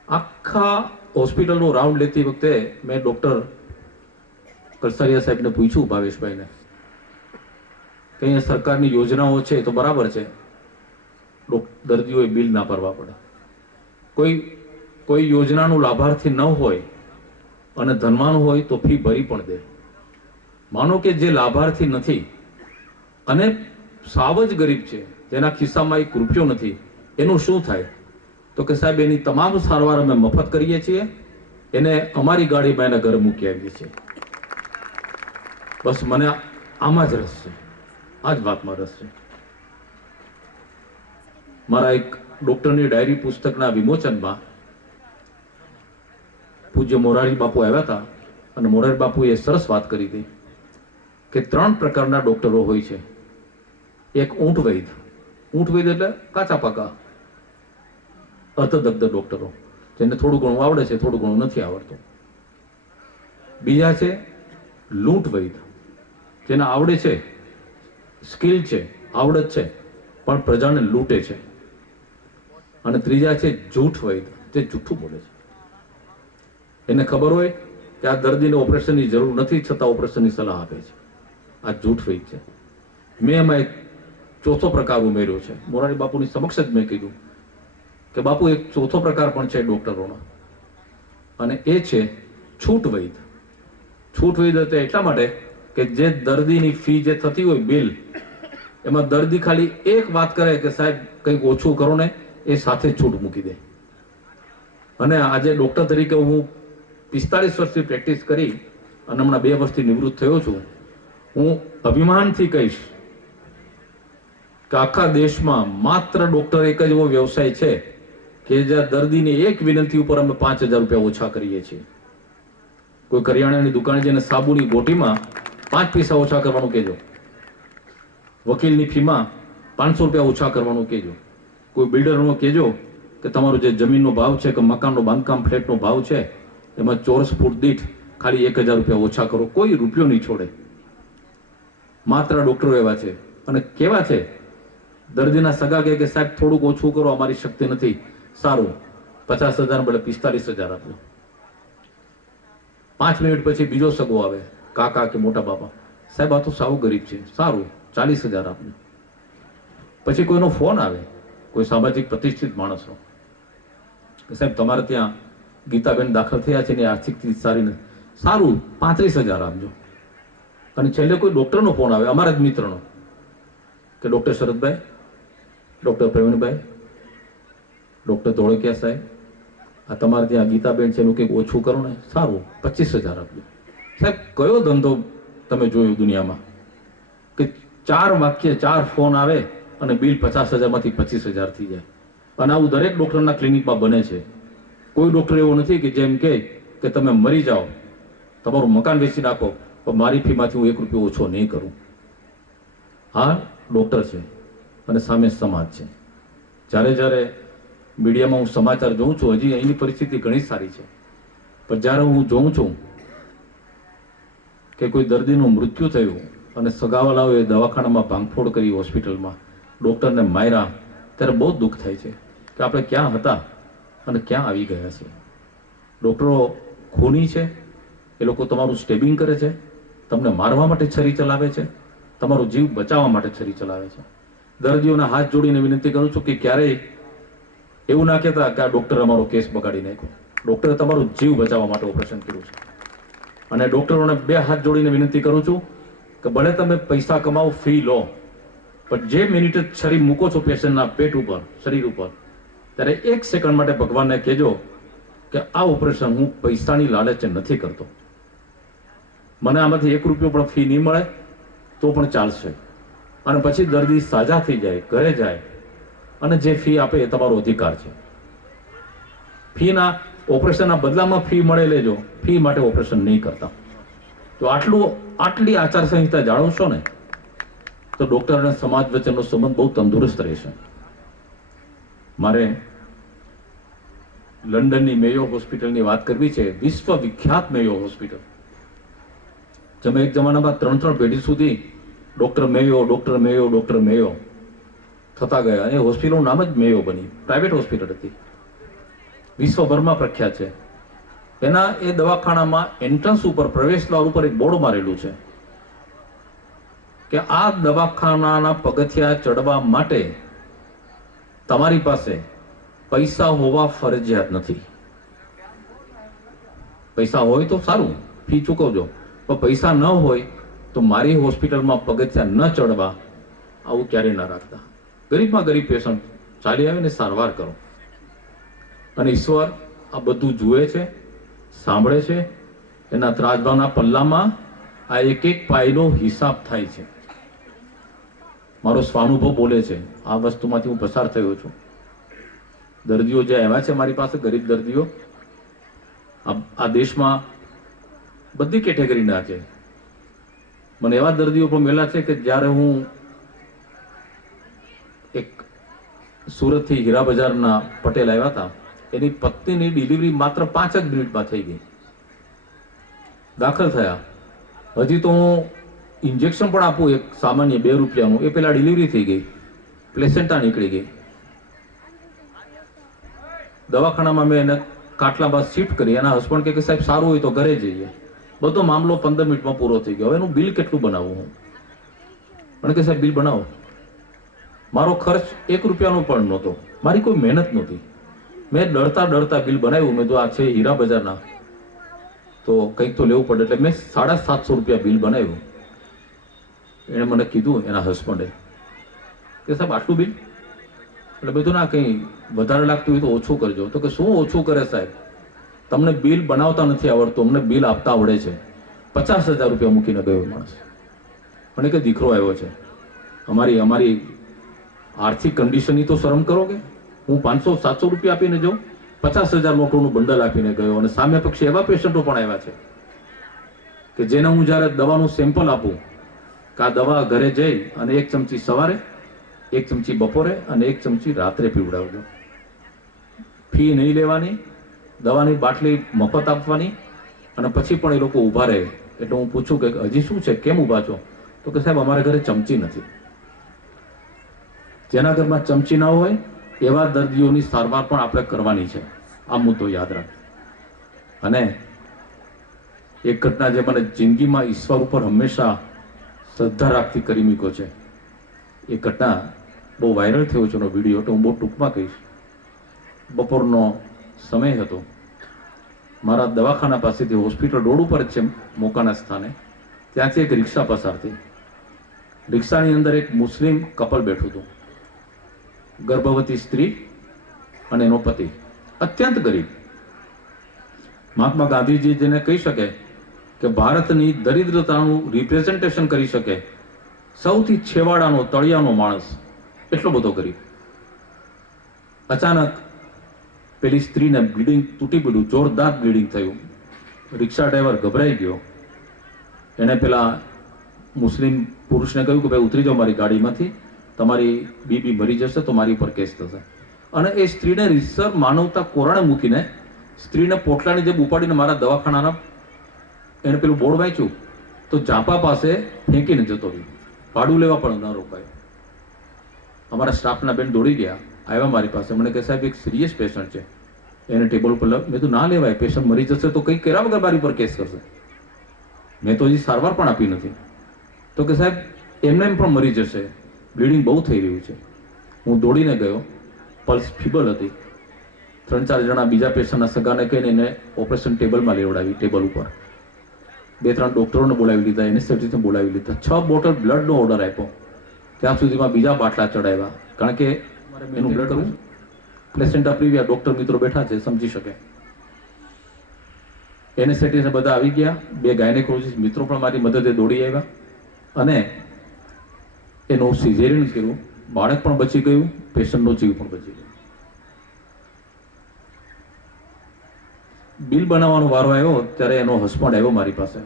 આખા હોસ્પિટલનો રાઉન્ડ લેતી વખતે મેં ડોક્ટર કલસારિયા સાહેબને પૂછ્યું, ભાવેશભાઈને, કે અહીંયા સરકારની યોજનાઓ છે તો બરાબર છે, દર્દીઓએ બિલ ના ભરવા પડે. કોઈ યોજનાનું લાભાર્થી ન હોય અને ધનવાન હોય તો ફી ભરી પણ દે. માનો કે જે લાભાર્થી નથી અને સાવ જ ગરીબ છે, જેના ખિસ્સામાં 1 રૂપિયો નથી, એનું શું થાય? તો કે સાહેબ એની તમામ સારવાર અમે મફત કરીએ છીએ, એને અમારી ગાડીમાં એના ઘરે મૂકી આવીએ છીએ. બસ મને આમાં જ રસ છે, આ જ વાતમાં રસ છે. મારા એક ડોક્ટરની ડાયરી પુસ્તકના વિમોચનમાં પૂજ્ય મોરારી બાપુ આવ્યા હતા અને મોરારી બાપુએ સરસ વાત કરી હતી કે 3 પ્રકારના ડોક્ટરો હોય છે. એક ઊંટ વૈદ એટલે કાચા પાકા અર્ધદગ્ધ ડોક્ટરો, જેને થોડું ઘણું આવડે છે, થોડું ઘણું નથી આવડતું. બીજા છે લૂંટ વૈદ, જેને આવડે છે, સ્કિલ છે, આવડત છે, પણ પ્રજાને લૂંટે છે. અને ત્રીજા છે જૂઠ વૈદ, જે જૂઠું બોલે છે. એને ખબર હોય કે આ દર્દીને ઓપરેશનની જરૂર નથી, છતાં ઓપરેશનની સલાહ આપે છે. આ જૂઠ વૈદ છે. મેં એમાં એક ચોથો પ્રકાર ઉમેર્યો છે. મોરારી બાપુની સમક્ષ જ મેં કીધું કે બાપુ એક ચોથો પ્રકાર પણ છે ડોક્ટરોનો, અને એ છે છૂટ વૈદ. છૂટ વૈદ એટલે એટલા માટે કે જે દર્દીની ફી જે થતી હોય બિલ, એમાં દર્દી ખાલી એક વાત કરે કે સાહેબ કંઈક ઓછું કરો ને, એ સાથે છૂટ મૂકી દે. અને આજે ડોક્ટર તરીકે હું 45 વર્ષથી પ્રેક્ટિસ કરી અને હમણાં 2 વર્ષથી નિવૃત્ત થયો છું. હું અભિમાનથી કહીશ કે આખા દેશમાં માત્ર ડોક્ટર એક જ એવો વ્યવસાય છે કે જ્યાં દર્દીની એક વિનંતી ઉપર અમે 5000 રૂપિયા ઓછા કરીએ છીએ. કોઈ કરિયાણાની દુકાને જઈને સાબુની ગોટીમાં 5 પૈસા ઓછા કરવાનું કહેજો, વકીલની ફીમાં 500 રૂપિયા ઓછા કરવાનું કહેજો, કોઈ બિલ્ડરનો કહેજો કે તમારો જે જમીનનો ભાવ છે કે મકાનનો બાંધકામ ફ્લેટનો ભાવ છે એમાં ચોરસ ફૂટ દીઠ ખાલી 1000 રૂપિયા ઓછા કરો. કોઈ રૂપિયો નહીં છોડે. માત્ર ડોક્ટરો એવા છે. અને કેવા છે? દર્દીના સગા કહે કે સાહેબ થોડુંક ઓછું કરો, અમારી શક્તિ નથી. સારું, 50,000 બદલે 45,000 આપજો. 5 મિનિટ પછી બીજો સગો આવે, કાકા કે મોટા બાપા, સાહેબ આ તો સાવ ગરીબ છે, સારું 40,000 આપજો. પછી કોઈનો ફોન આવે, કોઈ સામાજિક પ્રતિષ્ઠિત માણસનો, કે સાહેબ તમારે ત્યાં ગીતાબેન દાખલ થયા છે ને આર્થિક સ્થિતિ સારી નથી, સારું 35,000 આપજો. અને છેલ્લે કોઈ ડોક્ટરનો ફોન આવે, અમારા જ મિત્રનો, કે doctor શરદભાઈ, doctor Pravinbhai, doctor Dholakia સાહેબ, આ તમારે ત્યાં ગીતાબેન છે એનું કંઈક ઓછું કરો ને, સારું 25,000 આપજો. સાહેબ કયો ધંધો તમે જોયું દુનિયામાં કે 4 વાક્ય 4 ફોન આવે અને બિલ 50,000 માંથી 25,000 થઈ જાય? અને આવું દરેક ડોક્ટરના ક્લિનિકમાં બને છે. કોઈ ડોક્ટર એવો નથી કે જેમ કે તમે મરી જાઓ, તમારું મકાન વેચી નાખો, પણ મારી ફીમાંથી હું 1 રૂપિયો ઓછો નહીં કરું. હા, ડોક્ટર છે અને સામે સમાજ છે. જ્યારે મીડિયામાં હું સમાચાર જોઉં છું, હજી અહીંની પરિસ્થિતિ ઘણી સારી છે, પણ જ્યારે હું જોઉં છું કે કોઈ દર્દીનું મૃત્યુ થયું અને સગાવાલાઓએ દવાખાનામાં ભાંગફોડ કરી, હોસ્પિટલમાં ડોક્ટરને માર્યા, ત્યારે બહુ દુઃખ થાય છે કે આપણે ક્યાં હતા અને ક્યાં આવી ગયા છે. ડોક્ટરો ખૂની છે. એ લોકો તમારું સ્ટેબિંગ કરે છે, તમને મારવા માટે છરી ચલાવે છે, તમારો જીવ બચાવવા માટે છરી ચલાવે છે. દર્દીઓના હાથ જોડીને વિનંતી કરું છું કે ક્યારેય એવું ના કહેતા કે આ ડોક્ટર અમારો કેસ બગાડી નાખ્યો. ડોક્ટરે તમારો જીવ બચાવવા માટે ઓપરેશન કર્યું છે. અને ડોક્ટરોને 2 હાથ જોડીને વિનંતી કરું છું કે ભલે તમે પૈસા કમાઓ, ફી લો, પણ જે મિનિટે છરી મૂકો છો પેશન્ટના પેટ ઉપર, શરીર ઉપર, ત્યારે 1 સેકન્ડ માટે ભગવાનને કહેજો કે આ ઓપરેશન હું પૈસાની લાલચે નથી કરતો. મને આમાંથી 1 રૂપિયો પણ ફી નહીં મળે તો પણ ચાલશે. અને પછી દર્દી સાજા થઈ જાય, ઘરે જાય, અને જે ફી આપે એ તમારો અધિકાર છે. ફીના ઓપરેશનના બદલામાં ફી મળે લેજો, ફી માટે ઓપરેશન નહીં કરતા. જો આટલી આચારસંહિતા જાળવશો ને તો ડોક્ટર અને સમાજ વચ્ચેનો સંબંધ બહુ તંદુરસ્ત રહેશે. મારે લંડનની મેયો હોસ્પિટલની વાત કરવી છે. વિશ્વ વિખ્યાત મેયો હોસ્પિટલ. જેમાં એક જમાનામાં 3 પેઢી સુધી ડોક્ટર મેયો થતા ગયા. અને હોસ્પિટલનું નામ જ મેયો બની. પ્રાઇવેટ હોસ્પિટલ હતી, વિશ્વભરમાં પ્રખ્યાત છે. એના એ દવાખાનામાં એન્ટ્રન્સ ઉપર, પ્રવેશ દ્વાર ઉપર એક બોર્ડ મારેલું છે કે આ દવાખાનાના પગથિયા ચડવા માટે તમારી પાસે પૈસા હોવા ફરજિયાત નથી. પૈસા હોય તો સારું, ફી ચૂકવજો, પણ પૈસા ન હોય તો મારી હોસ્પિટલમાં પગથિયા ન ચડવા, આવું ક્યારેય ના રાખતા. ગરીબમાં ગરીબ પેશન્ટ ચાલી આવે ને સારવાર કરો. અને ઈશ્વર આ બધું જુએ છે, સાંભળે છે. એના ત્રાજવાના પલ્લામાં આ એક પાયનો હિસાબ થાય છે. મારો સ્વાનુભવ બોલે છે. આ વસ્તુમાંથી હું પસાર થયો છું. દર્દીઓ જે આવ્યા છે મારી પાસે, ગરીબ દર્દીઓ, આ દેશમાં બધી કેટેગરીના છે. મને એવા દર્દીઓ પણ મળ્યા છે કે જ્યારે હું એક સુરતથી હીરા બજારના પટેલ આવ્યા હતા, એની પત્નીની ડિલિવરી માત્ર 5 જ મિનિટમાં થઈ ગઈ. દાખલ થયા, હજી તો હું ઇન્જેક્શન પણ આપું એક સામાન્ય 2 રૂપિયાનું, એ પેલા ડિલિવરી થઈ ગઈ, પ્લેસેન્ટા નીકળી ગઈ. દવાખાનામાં મેં એને કાટલા બાદ શિફ્ટ કરી. એના હસબન્ડ કે સાહેબ સારું હોય તો ઘરે જઈએ. બધો મામલો 15 મિનિટમાં પૂરો થઈ ગયો. હવે એનું બિલ કેટલું બનાવવું? હું મને કે સાહેબ બિલ બનાવો. મારો ખર્ચ 1 રૂપિયાનો પણ નહોતો, મારી કોઈ મહેનત નહોતી. મેં ડરતા બિલ બનાવ્યું. મેં જો આ છે હીરા બજારના, તો કંઈક તો લેવું પડે, એટલે મેં 750 રૂપિયા બિલ બનાવ્યું. એણે મને કીધું, એના હસબન્ડે, કે સાહેબ આટલું બિલ? એટલે બધું ના, કંઈ વધારે લાગતું હોય તો ઓછું કરજો. તો કે શું ઓછું કરે સાહેબ, તમને બિલ બનાવતા નથી આવડતું, અમને બિલ આપતા આવડે છે. 50,000 રૂપિયા મૂકીને ગયો માણસ. મને કે દીકરો આવ્યો છે, અમારી આર્થિક કન્ડિશનની તો શરમ કરો. કે હું 500-700 રૂપિયા આપીને જાઉં, 50,000 નોટોનું બંડલ આપીને ગયો. અને સામે પક્ષે એવા પેશન્ટો પણ આવ્યા છે કે જેને હું જ્યારે દવાનું સેમ્પલ આપું કે આ દવા ઘરે જઈ અને 1 ચમચી સવારે, 1 ચમચી બપોરે અને 1 ચમચી રાત્રે પીવડાવજો. ફી નહીં લેવાની, દવાની બાટલી મફત આપવાની. અને પછી પણ એ લોકો ઊભા રહે એટલે હું પૂછું કે હજી શું છે, કેમ ઊભા છો? તો કે સાહેબ અમારા ઘરે ચમચી નથી. જેના ઘરમાં ચમચી ના હોય એવા દર્દીઓની સારવાર પણ આપણે કરવાની છે. આ મુદ્દો યાદ રાખ. અને એક ઘટના જે મને જિંદગીમાં ઈશ્વર ઉપર હંમેશા શ્રદ્ધા રાખતી કરી મૂક્યો છે. એ ઘટના બહુ વાયરલ થયો છે એનો વિડીયો, તો હું બહુ ટૂંકમાં કહીશ. બપોરનો સમય હતો. મારા દવાખાના પાસેથી, હોસ્પિટલ રોડ ઉપર જ છે મોકાના સ્થાને, ત્યાંથી એક રિક્ષા પસાર થઈ. રિક્ષાની અંદર એક મુસ્લિમ કપલ બેઠું હતું, ગર્ભવતી સ્ત્રી અને એનો પતિ, અત્યંત ગરીબ. મહાત્મા ગાંધીજી જેને કહી શકે કે ભારતની દરિદ્રતાનું રિપ્રેઝન્ટેશન કરી શકે, સૌથી છેવાડાનો તળિયાનો માણસ, એટલો બધો ગરીબ. અચાનક પેલી સ્ત્રીને બ્લીડિંગ તૂટી પડ્યું, જોરદાર બ્લીડિંગ થયું. રિક્ષા ડ્રાઈવર ગભરાઈ ગયો. એને પેલા મુસ્લિમ પુરુષને કહ્યું કે ભાઈ ઉતરી જાઓ મારી ગાડીમાંથી, તમારી બીબી મરી જશે તો મારી ઉપર કેસ થશે. અને એ સ્ત્રીને રીતસર માનવતા કોરાણે મૂકીને સ્ત્રીને પોટલાની જેમ ઉપાડીને મારા દવાખાનાના, એને પેલું બોર્ડ વાંચ્યું તો ઝાંપા પાસે ફેંકીને જતો રહ્યો. ભાડું લેવા પણ ન રોકાયો. અમારા સ્ટાફના બેન દોડી ગયા, આવ્યા મારી પાસે. મને કહે સાહેબ એક સિરિયસ પેશન્ટ છે, એને ટેબલ ઉપર મેં તો ના લેવાય, પેશન્ટ મરી જશે તો કંઈક કર્યા વગર મારી ઉપર કેસ કરશે. મેં તો હજી સારવાર પણ આપી નથી. તો કે સાહેબ એમને એમ પણ મરી જશે, બ્લીડિંગ બહુ થઈ રહ્યું છે. હું દોડીને ગયો, પલ્સ ફીબલ હતી. 3-4 જણા બીજા પેશન્ટના સગાને કહીને એને ઓપરેશન ટેબલમાં લેવડાવી. ટેબલ ઉપર 2-3 ડોક્ટરોને બોલાવી લીધા, એનેસ્થેટિસ્ટને બોલાવી લીધા. 6 બોટલ બ્લડનો ઓર્ડર આપ્યો. ત્યાં સુધીમાં બીજા બાટલા ચડાવ્યા, કારણ કે એનું બ્લડ કરવું. પ્લેસેન્ટા પ્રીવિયા ડોક્ટર મિત્રો બેઠા છે, સમજી શકે. એનેસ્થેટિસ્ટ બધા આવી ગયા. 2 ગાયનેકોલોજીસ્ટ મિત્રો પણ મારી મદદે દોડી આવ્યા અને એનું સિઝેરિયન કર્યું. બાળક પણ બચી ગયું, પેશન્ટનો જીવ પણ બચી ગયો. બિલ બનાવવાનો વારો આવ્યો ત્યારે એનો હસબન્ડ આવ્યો મારી પાસે,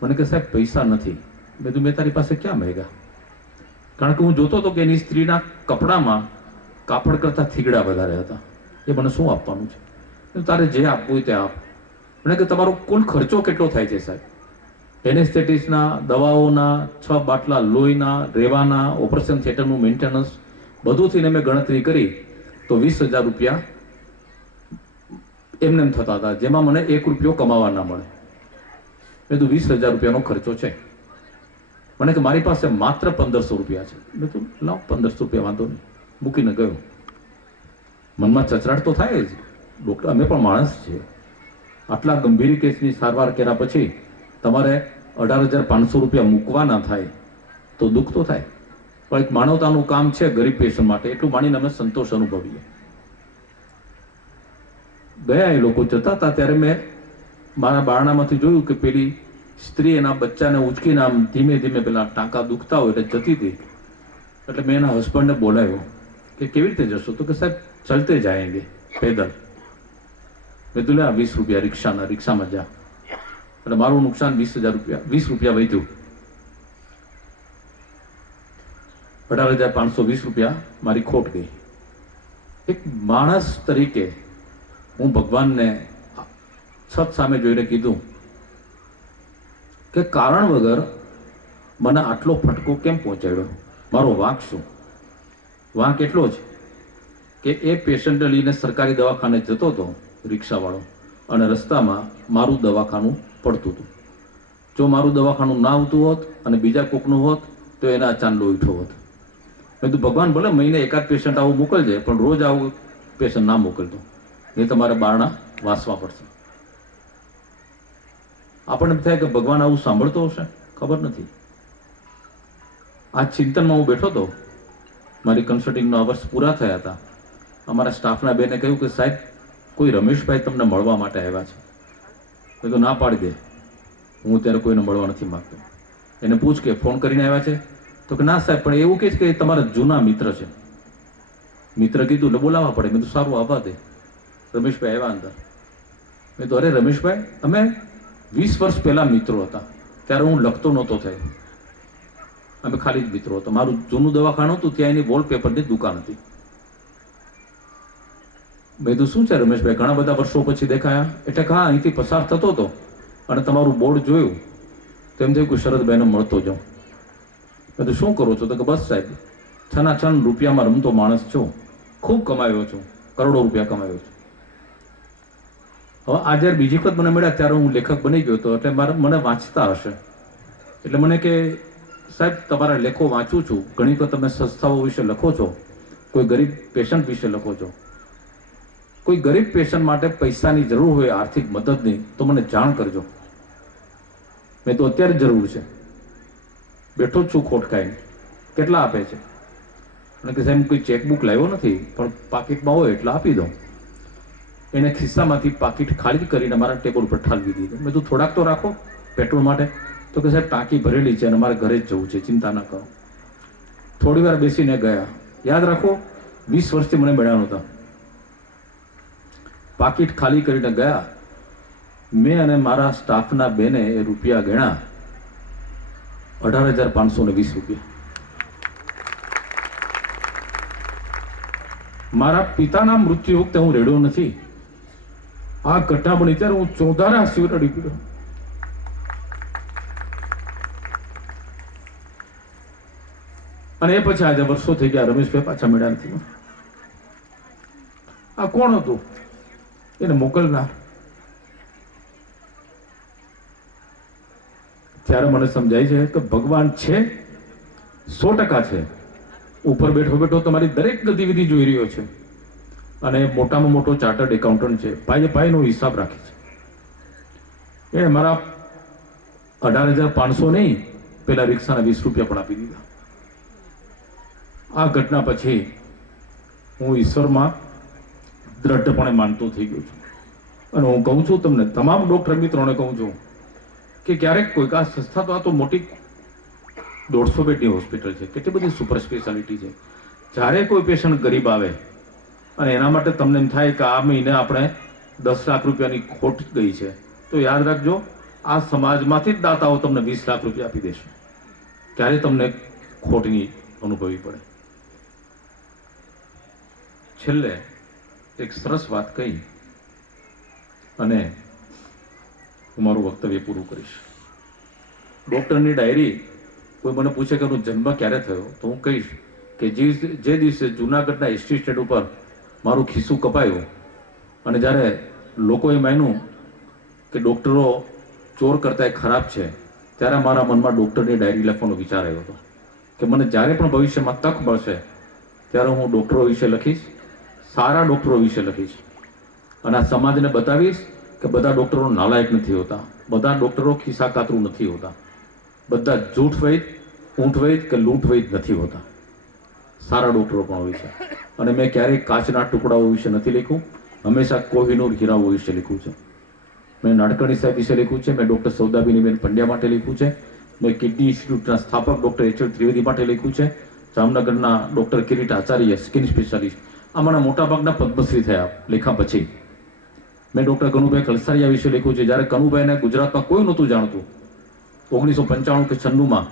મને કે સાહેબ પૈસા નથી. મેં કીધું મેં તારી પાસે ક્યાં માંગ્યા? કારણ કે હું જોતો હતો કે એની સ્ત્રીના કપડામાં કાપડ કરતાં થીગડા વધારે હતા. એ મને શું આપવાનું છે? તારે જે આપવું હોય તે આપ. મને કે તમારો કુલ ખર્ચો કેટલો થાય છે સાહેબ? એનેસ્થેટિસના, દવાઓના, 6 બાટલા લોહીના, રહેવાના, ઓપરેશન થિયેટરનું મેન્ટેનન્સ બધું થઈને મેં ગણતરી કરી તો 20,000 રૂપિયા એમને એમ થતા હતા, જેમાં મને 1 રૂપિયો કમાવા ના મળે. મેં તો 20,000 રૂપિયાનો ખર્ચો છે. મને કે મારી પાસે માત્ર 1,500 રૂપિયા છે. મેં તો લાવ 1,500 રૂપિયા વાંધો નહીં, મૂકીને ગયો. મનમાં ચચરાટ તો થાય જ. ડોક્ટર અમે પણ માણસ છીએ. આટલા ગંભીર કેસની સારવાર કર્યા પછી તમારે 18,500 રૂપિયા મૂકવા ના થાય તો દુઃખ તો થાય. પણ એક માનવતાનું કામ છે ગરીબ પેશન્ટ માટે, એટલું માનીને અમે સંતોષ અનુભવીએ. ગયા એ લોકો જતા હતા ત્યારે મેં મારા બારણામાંથી જોયું કે પેલી સ્ત્રી એના બચ્ચાને ઉચકીને આમ ધીમે ધીમે પેલા ટાંકા દુખતા હોય એટલે જતી હતી. એટલે મેં એના હસબન્ડને બોલાવ્યો કે કેવી રીતે જશો? તો કે સાહેબ ચલતે જાયેંગે, પેદલ. મેં તો લે 20 રૂપિયા રિક્ષામાં જા. એટલે મારું નુકસાન 20 રૂપિયા વધ્યું. 18,520 રૂપિયા મારી ખોટ ગઈ. એક માણસ તરીકે હું ભગવાનને છત સામે જોઈને કીધું કે કારણ વગર મને આટલો ફટકો કેમ પહોંચાડ્યો? મારો વાંક શું? વાંક એટલો જ કે એ પેશન્ટને લઈને સરકારી દવાખાને જતો હતો રિક્ષાવાળો, અને રસ્તામાં મારું દવાખાનું પડતું હતું. જો મારું દવાખાનું ના આવતું હોત અને બીજા કોકનું હોત તો એના ચાંદલો ઉઠો હોત. મેં તો ભગવાન ભલે મહિને એકાદ પેશન્ટ આવું મોકલજે, પણ રોજ આવું પેશન્ટ ના મોકલતો, એ તમારે બારણા વાંચવા પડશે. આપણને એમ થાય કે ભગવાન આવું સાંભળતો હશે, ખબર નથી. આ ચિંતનમાં હું બેઠો હતો, મારી કન્સલ્ટિંગના અવર્સ પૂરા થયા હતા. અમારા સ્ટાફના બેને કહ્યું કે સાહેબ કોઈ રમેશભાઈ તમને મળવા માટે આવ્યા છે. મેં તો ના પાડી દે, હું ત્યારે કોઈને મળવા નથી માંગતો. એને પૂછ કે ફોન કરીને આવ્યા છે? તો કે ના સાહેબ, પણ એવું કે છે કે તમારા જૂના મિત્ર છે. મિત્ર કીધું એટલે બોલાવવા પડે. મેં તો સારું આવવા દે. રમેશભાઈ આવ્યા અંદર. મેં તો અરે રમેશભાઈ, અમે 20 વર્ષ પહેલા મિત્રો હતા, ત્યારે હું લખતો નહોતો થયો, અમે ખાલી જ મિત્રો હતો. મારું જૂનું દવાખાનું હતું, ત્યાં એની વોલપેપરની દુકાન હતી. મેં તો શું છે રમેશભાઈ, ઘણા બધા વર્ષો પછી દેખાયા? એટલે કે હા, અહીંથી પસાર થતો હતો અને તમારું બોર્ડ જોયું તો એમ થયું કે શરદભાઈને મળતો જાઉં. મેં તો શું કરો છો? તો કે બસ સાહેબ, છનાછન રૂપિયામાં રમતો માણસ છું, ખૂબ કમાયો છું, કરોડો રૂપિયા કમાયો છું. હવે આ જ્યારે બીજી વખત મને મળ્યા ત્યારે હું લેખક બની ગયો હતો, એટલે મને વાંચતા હશે. એટલે મને કે સાહેબ તમારા લેખો વાંચું છું, ઘણી વખત તમે સંસ્થાઓ વિશે લખો છો, કોઈ ગરીબ પેશન્ટ વિશે લખો છો. કોઈ ગરીબ પેશન્ટ માટે પૈસાની જરૂર હોય, આર્થિક મદદની, તો મને જાણ કરજો. મેં તો અત્યારે જરૂર છે, બેઠો જ છું ખોટ ખાઈને. કેટલા આપે છે? અને કે સાહેબ કોઈ ચેકબુક લાવ્યો નથી, પણ પાકીટમાં હોય એટલે આપી દઉં. એને ખિસ્સામાંથી પાકીટ ખાલી કરીને મારા ટેબલ ઉપર ઠાલવી દીધું. મેં તો થોડાક તો રાખો પેટ્રોલ માટે. તો કે સાહેબ ટાંકી ભરેલી છે અને મારે ઘરે જ જવું છે, ચિંતા ના કરો. થોડી વાર બેસીને ગયા. યાદ રાખો, 20 વર્ષથી મને મળ્યા નહોતા. પાકીટ ખાલી કરીને ગયા. મેં અને મારા સ્ટાફના બેને એ રૂપિયા ગણ્યા, 18,520 રૂપિયા. મારા પિતાના મૃત્યુ વખતે હું રેડ્યો નથી. આ ઘટના બની ત્યારે હું ચોધારા આંસુ રડી પડ્યો. અને એ પછી આજે વર્ષો થઈ ગયા, રમેશભાઈ પાછા મળ્યા નથી. આ કોણ હતું એને મોકલનાર? ત્યારે મને સમજાય છે કે ભગવાન છે, 100% છે. ઉપર બેઠો બેઠો તમારી દરેક ગતિવિધિ જોઈ રહ્યો છે, અને મોટામાં મોટો ચાર્ટર્ડ એકાઉન્ટન્ટ છે, પાઈનો હિસાબ રાખે છે. એ મારા 18,500 નહીં, પેલા રિક્ષાના 20 રૂપિયા પણ આપી દીધા. આ ઘટના પછી હું ઈશ્વરમાં દ્રઢપણે માનતો થઈ ગયો છું. અને હું કહું છું તમને, તમામ ડોક્ટર મિત્રોને કહું છું કે ક્યારેક કોઈક આ સંસ્થા તો આ તો મોટી 150 બેડની હોસ્પિટલ છે, કેટલી બધી સુપર સ્પેશિયાલિટી છે. જ્યારે કોઈ પેશન્ટ ગરીબ આવે અને એના માટે તમને એમ થાય કે આ મહિને આપણે 10 લાખ રૂપિયાની ખોટ ગઈ છે, તો યાદ રાખજો, આ સમાજમાંથી જ દાતાઓ તમને 20 લાખ રૂપિયા આપી દેશે, ત્યારે તમને ખોટની અનુભવી પડે. છેલ્લે એક સરસ વાત કહી અને હું મારું વક્તવ્ય પૂરું કરીશ. ડૉક્ટરની ડાયરી, કોઈ મને પૂછે કે એનો જન્મ ક્યારે થયો, તો હું કહીશ કે જે દિવસે જૂનાગઢના એસટી સ્ટેન્ડ ઉપર મારું ખિસ્સું કપાયું અને જ્યારે લોકોએ માન્યું કે ડૉક્ટરો ચોર કરતા ખરાબ છે, ત્યારે મારા મનમાં ડૉક્ટરની ડાયરી લખવાનો વિચાર આવ્યો હતો કે મને જ્યારે પણ ભવિષ્યમાં તક મળશે ત્યારે હું ડૉક્ટરો વિશે લખીશ, સારા ડૉક્ટરો વિશે લખીશ અને આ સમાજને બતાવીશ કે બધા ડૉક્ટરો નાલાયક નથી હોતા, બધા ડૉક્ટરો ખિસ્સા કાતરું નથી હોતા, બધા જૂઠ વૈદ, ઊંઠ વૈદ કે લૂંટ વૈદ નથી હોતા, સારા ડૉક્ટરો પણ હોય છે. અને મેં ક્યારેય કાચના ટુકડાઓ વિશે નથી લખ્યું, હંમેશા કોહિનૂર હીરાઓ વિશે લખ્યું છે. મેં નાડકર્ણી સાહેબ વિશે લખ્યું છે, મેં ડૉક્ટર સૌદાબેન પંડ્યા માટે લખ્યું છે, મેં કિડની ઇન્સ્ટિટ્યૂટના સ્થાપક ડૉક્ટર એચ.એલ. ત્રિવેદી માટે લખ્યું છે, જામનગરના doctor Kirit Acharya skin specialist, આમાંના મોટાભાગના પદ્મશ્રી થયા લેખા પછી. મેં ડૉક્ટર કનુભાઈ કલસારિયા વિશે લખ્યું છે. જ્યારે કનુભાઈને ગુજરાતમાં કોઈ નહોતું જાણતું 1995 કે 96માં,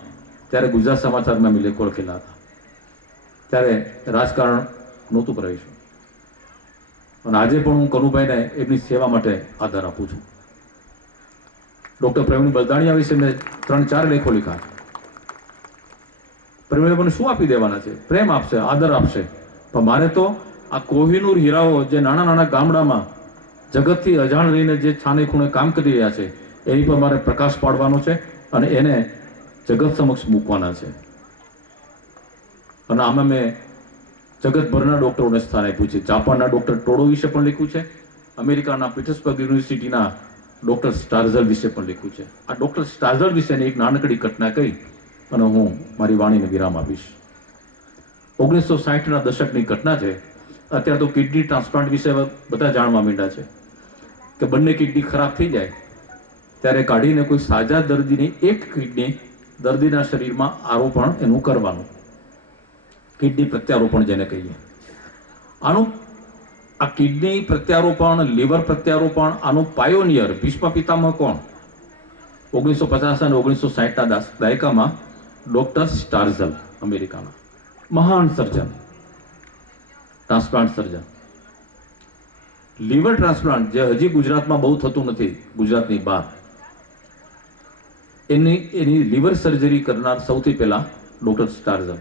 ત્યારે ગુજરાત સમાચારમાં મેં લેખો લખેલા હતા, ત્યારે રાજકારણ નહોતું પ્રવેશ્યું. અને આજે પણ હું કનુભાઈને એમની સેવા માટે આદર આપું છું. ડૉક્ટર પ્રવીણ બલદાણિયા વિશે મેં 3-4 લેખો લખ્યા. પ્રવીણ મને શું આપી દેવાના છે? પ્રેમ આપશે, આદર આપશે. પણ મારે તો આ કોહિનૂર હીરાઓ જે નાના નાના ગામડામાં જગતથી અજાણ રહીને જે છાને ખૂણે કામ કરી રહ્યા છે, એની પર મારે પ્રકાશ પાડવાનો છે અને એને જગત સમક્ષ મૂકવાના છે. અને આમાં મેં જગતભરના ડૉક્ટરોને સ્થાન આપ્યું છે. જાપાનના ડૉક્ટર ટોડો વિશે પણ લખ્યું છે, અમેરિકાના પીટર્સબર્ગ યુનિવર્સિટીના ડૉક્ટર સ્ટાર્ઝલ વિશે પણ લખ્યું છે. આ ડૉક્ટર સ્ટાર્ઝલ વિશેની એક નાનકડી ઘટના કહી અને હું મારી વાણીને વિરામ આપીશ. 1960ના દશકની ઘટના છે. અત્યારે તો કિડની ટ્રાન્સપ્લાન્ટ વિશે બધા જાણવા માંડ્યા છે કે બંને કિડની ખરાબ થઈ જાય ત્યારે કાઢીને કોઈ સાજા દર્દીની એક કિડની દર્દીના શરીરમાં આરોપણ એનું કરવાનું, કિડની પ્રત્યારોપણ જેને કહીએ. આનું આ કિડની પ્રત્યારોપણ, લીવર પ્રત્યારોપણ, આનો પાયોનિયર ભીષ્મ પિતામહ કોણ? 1950 અને 1960ના દાયકામાં ડૉક્ટર સ્ટાર્ઝલ, અમેરિકાના મહાન સર્જન, ટ્રાન્સપ્લાન્ટ સર્જન. લીવર ટ્રાન્સપ્લાન્ટ જે હજી ગુજરાતમાં બહુ થતું નથી, ગુજરાતની બહાર, એની લીવર સર્જરી કરનાર સૌથી પહેલા ડૉક્ટર સ્ટાર્ઝલ.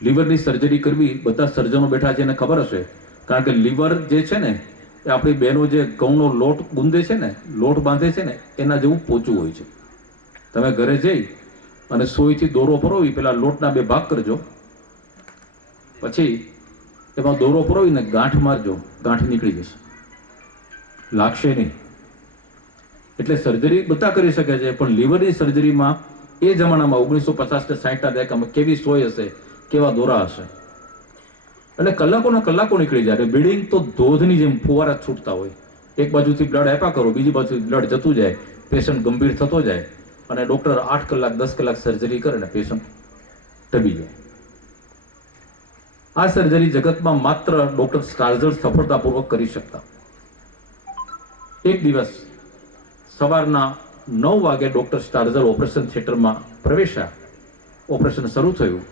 લીવરની સર્જરી કરવી બધા સર્જનો બેઠા છે એને ખબર હશે, કારણ કે લીવર જે છે ને એ આપણી બહેનો જે ઘઉંનો લોટ ગુંદે છે ને, લોટ બાંધે છે ને, એના જેવું પોચું હોય છે. તમે ઘરે જઈ અને સોયથી દોરો પરોવી પેલા લોટના 2 ભાગ કરજો, પછી એમાં દોરો પરોવીને ગાંઠ મારજો, ગાંઠ નીકળી જશે, લાગશે નહીં. એટલે સર્જરી બધા કરી શકે છે, પણ લીવરની સર્જરીમાં એ જમાનામાં 1950 કે 60ના દાયકામાં કેવી સોય હશે, કેવા દોરા હશે, એટલે કલાકોના કલાકો નીકળી જાય. બ્લીડિંગ તો ધોધની જેમ ફુવારા છૂટતા હોય. એક બાજુથી બ્લડ આપ્યા કરો, બીજી બાજુથી બ્લડ જતું જાય, પેશન્ટ ગંભીર થતો જાય અને ડૉક્ટર 8 કલાક 10 કલાક સર્જરી કરે ને પેશન્ટ ટબી જાય. આ સર્જરી જગતમાં માત્ર ડૉક્ટર સ્ટાર્ઝલ સફળતાપૂર્વક કરી શકતા. એક દિવસ સવારના 9 વાગે ડૉક્ટર સ્ટાર્ઝલ ઓપરેશન થિયેટરમાં પ્રવેશ્યા. ઓપરેશન શરૂ થયું,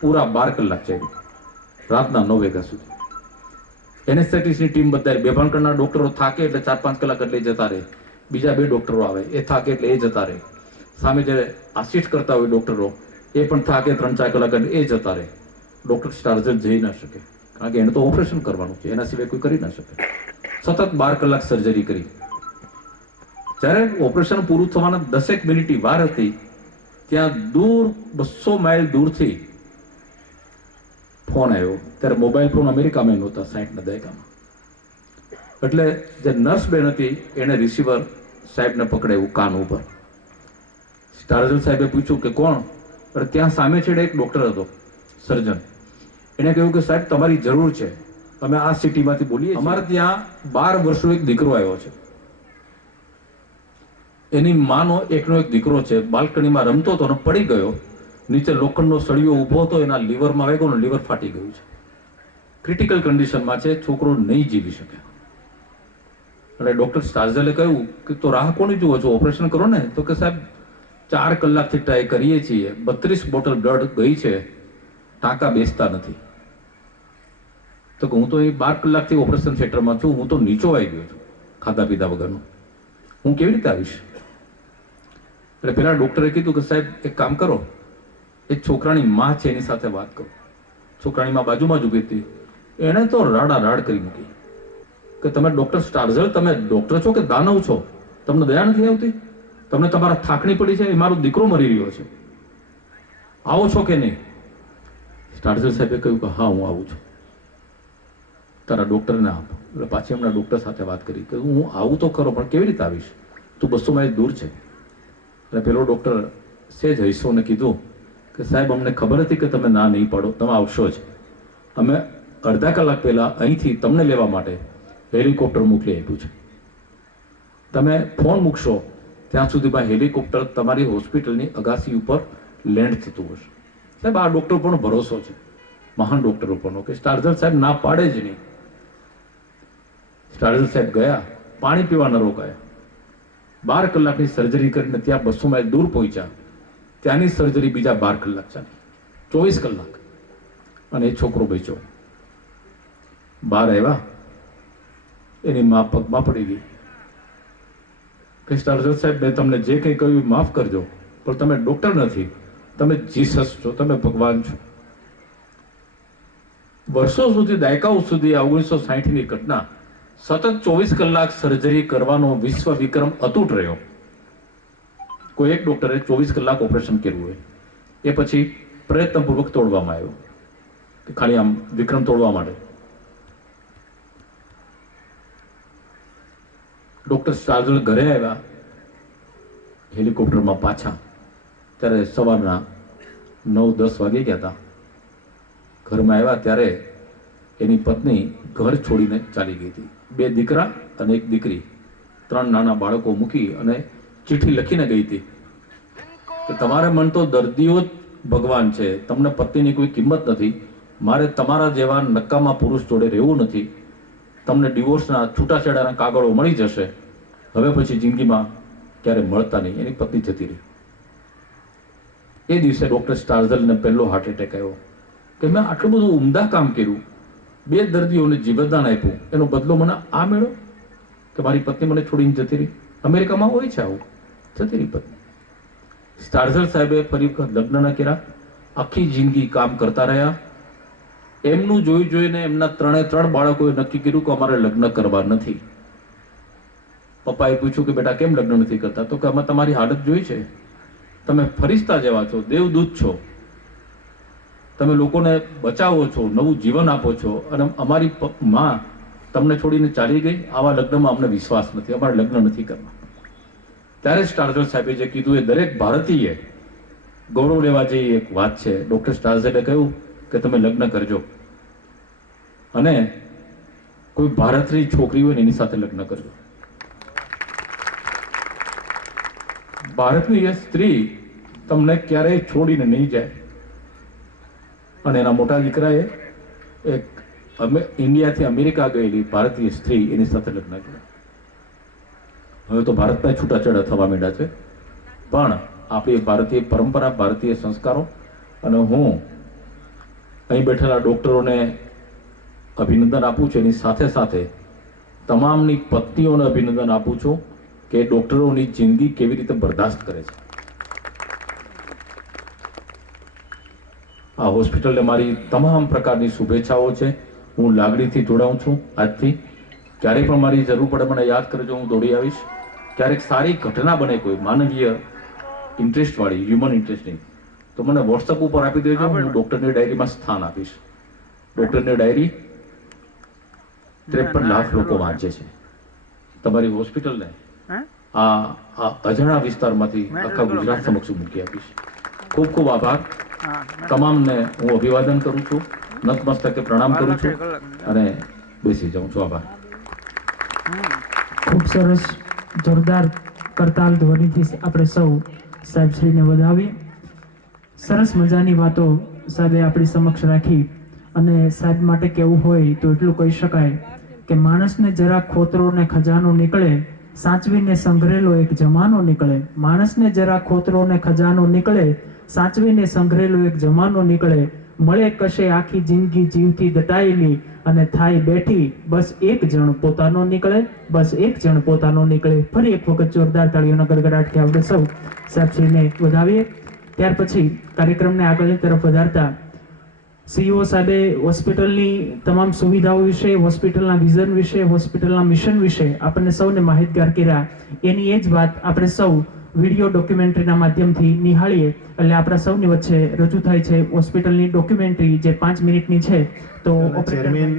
પૂરા 12 કલાક ચાલ્યું, રાતના 9 વાગ્યા સુધી. એનેસ્થેટિસ્ટની ટીમ બધા બેભાન કરનાર ડૉક્ટરો થાકે એટલે 4-5 કલાક એટલે જતા રહે, બીજા 2 ડૉક્ટરો આવે, એ થાકે એટલે એ જતા રહે, સામે જ્યારે આસિસ્ટ કરતા હોય ડૉક્ટરો એ પણ થાકે 3-4 કલાક એટલે એ જતા રહે. ડૉક્ટર સ્ટાર્ઝલ જઈ ના શકે, કારણ કે એને તો ઓપરેશન કરવાનું છે, એના સિવાય કોઈ કરી ના શકે. સતત 12 કલાક સર્જરી કરી. જ્યારે ઓપરેશન પૂરું થવાના 10 મિનિટની વાર હતી, ત્યાં દૂર 200 માઇલ દૂરથી ફોન આવ્યો. ત્યારે મોબાઈલ ફોન અમેરિકામાં નહોતા 60ના દાયકામાં. એટલે જે નર્સ બેન હતી એને રિસીવર સાહેબને પકડાયું કાન ઉપર. સ્ટાર્ઝલ સાહેબે પૂછ્યું કે કોણ? અરે ત્યાં સામે છેડે એક ડૉક્ટર હતો, સર્જન. એને કહ્યું કે સાહેબ તમારી જરૂર છે, અમે આ સિટીમાંથી બોલીએ, અમારે ત્યાં 12 વર્ષનો એક દીકરો આવ્યો છે, એની માનો એકનો એક દીકરો છે, બાલ્કનીમાં રમતો હતો ને પડી ગયો, નીચે લોખંડનો સળિયો ઊભો હતો, એના લીવરમાં વાગ્યો ને લીવર ફાટી ગયું છે, ક્રિટિકલ કન્ડિશનમાં છે, છોકરો નહીં જીવી શકે. એટલે ડૉક્ટર સ્ટાર્ઝલે કહ્યું કે તો રાહ કોની જુઓ છો, ઓપરેશન કરો ને. તો કે સાહેબ 4 કલાકથી ટ્રાય કરીએ છીએ, 32 બોટલ બ્લડ ગઈ છે, ટાંકા બેસતા નથી. તો કે હું તો એ 12 કલાકથી ઓપરેશન થિયેટરમાં છું, હું તો નીચો આવી ગયો છું ખાધા પીધા વગરનું, હું કેવી રીતે આવીશ. એટલે પેલા ડૉક્ટરે કીધું કે સાહેબ એક કામ કરો, એ છોકરાની માં છે એની સાથે વાત કરો. છોકરાની માં બાજુમાં જ ઊભી હતી, એણે તો રાડ કરી મૂકી કે તમે ડૉક્ટર સ્ટાર્ઝલ, તમે ડૉક્ટર છો કે દાનવ છો? તમને દયા નથી આવતી? તમને તમારા થાકણી પડી છે? એ મારો દીકરો મરી રહ્યો છે, આવો છો કે નહીં? સ્ટાર્ઝલ સાહેબે કહ્યું કે હા હું આવું છું. તારા ડૉક્ટરને આપ. એટલે પાછી એમના ડૉક્ટર સાથે વાત કરી કે હું આવું તો ખરો પણ કેવી રીતે આવીશ, તું 200 માઇલ દૂર છે. એટલે પેલો ડૉક્ટર સેજ હૈસોને કીધું કે સાહેબ અમને ખબર હતી કે તમે ના નહીં પાડો, તમે આવશો જ. અમે અડધા કલાક પહેલા અહીંથી તમને લેવા માટે હેલિકોપ્ટર મોકલી આપ્યું છે. તમે ફોન મૂકશો ત્યાં સુધીમાં હેલિકોપ્ટર તમારી હોસ્પિટલની અગાસી ઉપર લેન્ડ થતું હશે. સાહેબ આ ડૉક્ટર પરનો ભરોસો છે, મહાન ડૉક્ટર ઉપરનો, કે સ્ટાર્ઝલ સાહેબ ના પાડે જ નહીં. સ્ટાર્ઝલ સાહેબ ગયા, પાણી પીવા ન રોકાયા, 12 કલાકની સર્જરી કરીને ત્યાં 200 માઇલ દૂર પહોંચ્યા. ત્યાંની સર્જરી બીજા 12 કલાક ચાલી, 24 કલાક. અને એ છોકરો બચ્યો. બહાર આવ્યા, એની મા પગમાં પડી ગઈ કે સ્ટાર્ઝલ સાહેબ મેં તમને જે કંઈ કહ્યું માફ કરજો, પણ તમે ડૉક્ટર નથી, તમે જીસસ છો, તમે ભગવાન છો. વર્ષો સુધી, દાયકાઓ સુધી આ 1960ની ઘટના, સતત 24 કલાક સર્જરી કરવાનો વિશ્વ વિક્રમ અતૂટ રહ્યો. કોઈ એક ડોક્ટરે 24 કલાક ઓપરેશન કર્યું હોય, એ પછી પ્રયત્નપૂર્વક તોડવામાં આવ્યો કે ખાલી આમ વિક્રમ તોડવા માટે. ડોક્ટર સ્ટાર્ઝલ ઘરે આવ્યા હેલિકોપ્ટરમાં પાછા, ત્યારે સવારના 9-10 વાગી ગયા હતા. ઘરમાં આવ્યા ત્યારે એની પત્ની ઘર છોડીને ચાલી ગઈ હતી. 2 દીકરા અને 1 દીકરી, 3 નાના બાળકો મૂકી અને ચિઠ્ઠી લખીને ગઈ હતી કે તમારે મન તો દર્દીઓ જ ભગવાન છે, તમને પત્નીની કોઈ કિંમત નથી, મારે તમારા જેવા નકામા પુરુષ જોડે રહેવું નથી, તમને ડિવોર્સના છૂટાછેડાના કાગળો મળી જશે, હવે પછી જિંદગીમાં ક્યારે મળતા નહીં. એની પત્ની જતી રહી. એ દિવસે ડૉક્ટર સ્ટાર્ઝલને પહેલો હાર્ટ એટેક આવ્યો કે મેં આટલું બધું ઉમદા કામ કર્યું, 2 દર્દીઓને જીવતદાન આપ્યું, એનો બદલો મને આ મળ્યો કે મારી પત્ની મને છોડીને જતી રહી. અમેરિકામાં હોય છે આવું, જતી રહી પત્ની. સ્ટાર્ઝલ સાહેબે ફરી વખત લગ્ન ન કર્યા, આખી જિંદગી કામ કરતા રહ્યા. એમનું જોઈને એમના 3 બાળકોએ નક્કી કર્યું કે અમારે લગ્ન કરવા નથી. પપ્પાએ પૂછ્યું કે બેટા કેમ લગ્ન નથી કરતા? તો કે અમે તમારી હાલત જોઈ છે, તમે ફરિશ્તા જેવા છો, દેવદૂત છો, તમે લોકોને બચાવો છો, નવું જીવન આપો છો, અને અમારી માં તમને છોડીને ચાલી ગઈ, આવા લગ્નમાં અમને વિશ્વાસ નથી, અમારે લગ્ન નથી કરવા. ત્યારે સ્ટાર્ઝલ સાહેબે જે કીધું એ દરેક ભારતીય ગૌરવ લેવા જેવી એક વાત છે. ડૉક્ટર સ્ટાર્ઝલે કહ્યું કે તમે લગ્ન કરજો અને કોઈ ભારતની છોકરી હોય ને એની સાથે લગ્ન કરજો. ભારતની એ સ્ત્રી તમને ક્યારેય છોડીને નહીં જાય. અને એના મોટા દીકરાએ એક ઇન્ડિયાથી અમેરિકા ગયેલી ભારતીય સ્ત્રી એની સાથે લગ્ન કર્યા. હવે તો ભારતમાં છૂટાછેડા થવા માંડ્યા છે, પણ આપણી ભારતીય પરંપરા, ભારતીય સંસ્કારો, અને હું અહીં બેઠેલા ડૉક્ટરોને અભિનંદન આપું છું, એની સાથે સાથે તમામની પત્નીઓને અભિનંદન આપું છું કે ડૉક્ટરોની જિંદગી કેવી રીતે બરદાસ્ત કરે છે. આ હોસ્પિટલને મારી તમામ પ્રકારની શુભેચ્છાઓ છે. હું લાગણીથી જોડાઉં છું. આજથી ક્યારેય પણ મારી જરૂર પડે મને યાદ કરજો, હું દોડી આવીશ. ક્યારેક સારી ઘટના બને, કોઈ માનવીય ઇન્ટરેસ્ટવાળી, હ્યુમન ઇન્ટરેસ્ટની, તો મને વોટ્સઅપ ઉપર આપી દેજો, હું ડૉક્ટરની ડાયરીમાં સ્થાન આપીશ. ડૉક્ટરની ડાયરી 53 લાખ લોકો વાંચે છે. તમારી હોસ્પિટલને આ અજાણા વિસ્તારમાંથી આખા ગુજરાત સમક્ષ મૂકી આપીશ. ખૂબ ખૂબ આભાર. તમામને હું અભિવાદન કરું છું, નતમસ્તકે પ્રણામ કરું છું અને બેસી જાઉં છું. આભાર. ખૂબ સરસ, જોરદાર કરતાલ ધ્વનિથી આપણે સૌ સાહેબશ્રીને વધાવીએ. સરસ મજાની વાતો સાહેબે આપણી સમક્ષ રાખી, અને સાહેબ માટે કહેવું હોય તો એટલું કહી શકાય કે માણસને જરા ખોતરો ને ખજાનો નીકળે, સાચવીને સંઘરેલો એક જમાનો નીકળે. માણસને જરા ખોતરો ને ખજાનો નીકળે, સાચવીને સંઘરેલો એક જમાનો નીકળે. મળે કશે આખી જિંદગી જીવથી દટાયેલી, અને થાય બેઠી બસ એક જણ પોતાનો નીકળે, બસ એક જણ પોતાનો નીકળે. ફરી એક વખત જોરદાર તાળીઓના ગડગડાટથી આપણે સૌ સાહેબશ્રીને વધાવીએ. ત્યાર પછી કાર્યક્રમને આગળની તરફ વધારતા સીઈઓ સાહેબે હોસ્પિટલની તમામ સુવિધાઓ વિશે, હોસ્પિટલના વિઝન વિશે, હોસ્પિટલના મિશન વિશે આપણને સૌને માહિતગાર કર્યા. એની એ જ વાત આપણે સૌ વિડીયો ડોક્યુમેન્ટરીના માધ્યમથી નિહાળીએ. એટલે આપણા સૌની વચ્ચે રજૂ થાય છે હોસ્પિટલની ડોક્યુમેન્ટરી, જે 5 મિનિટની છે. તો ચેરમેન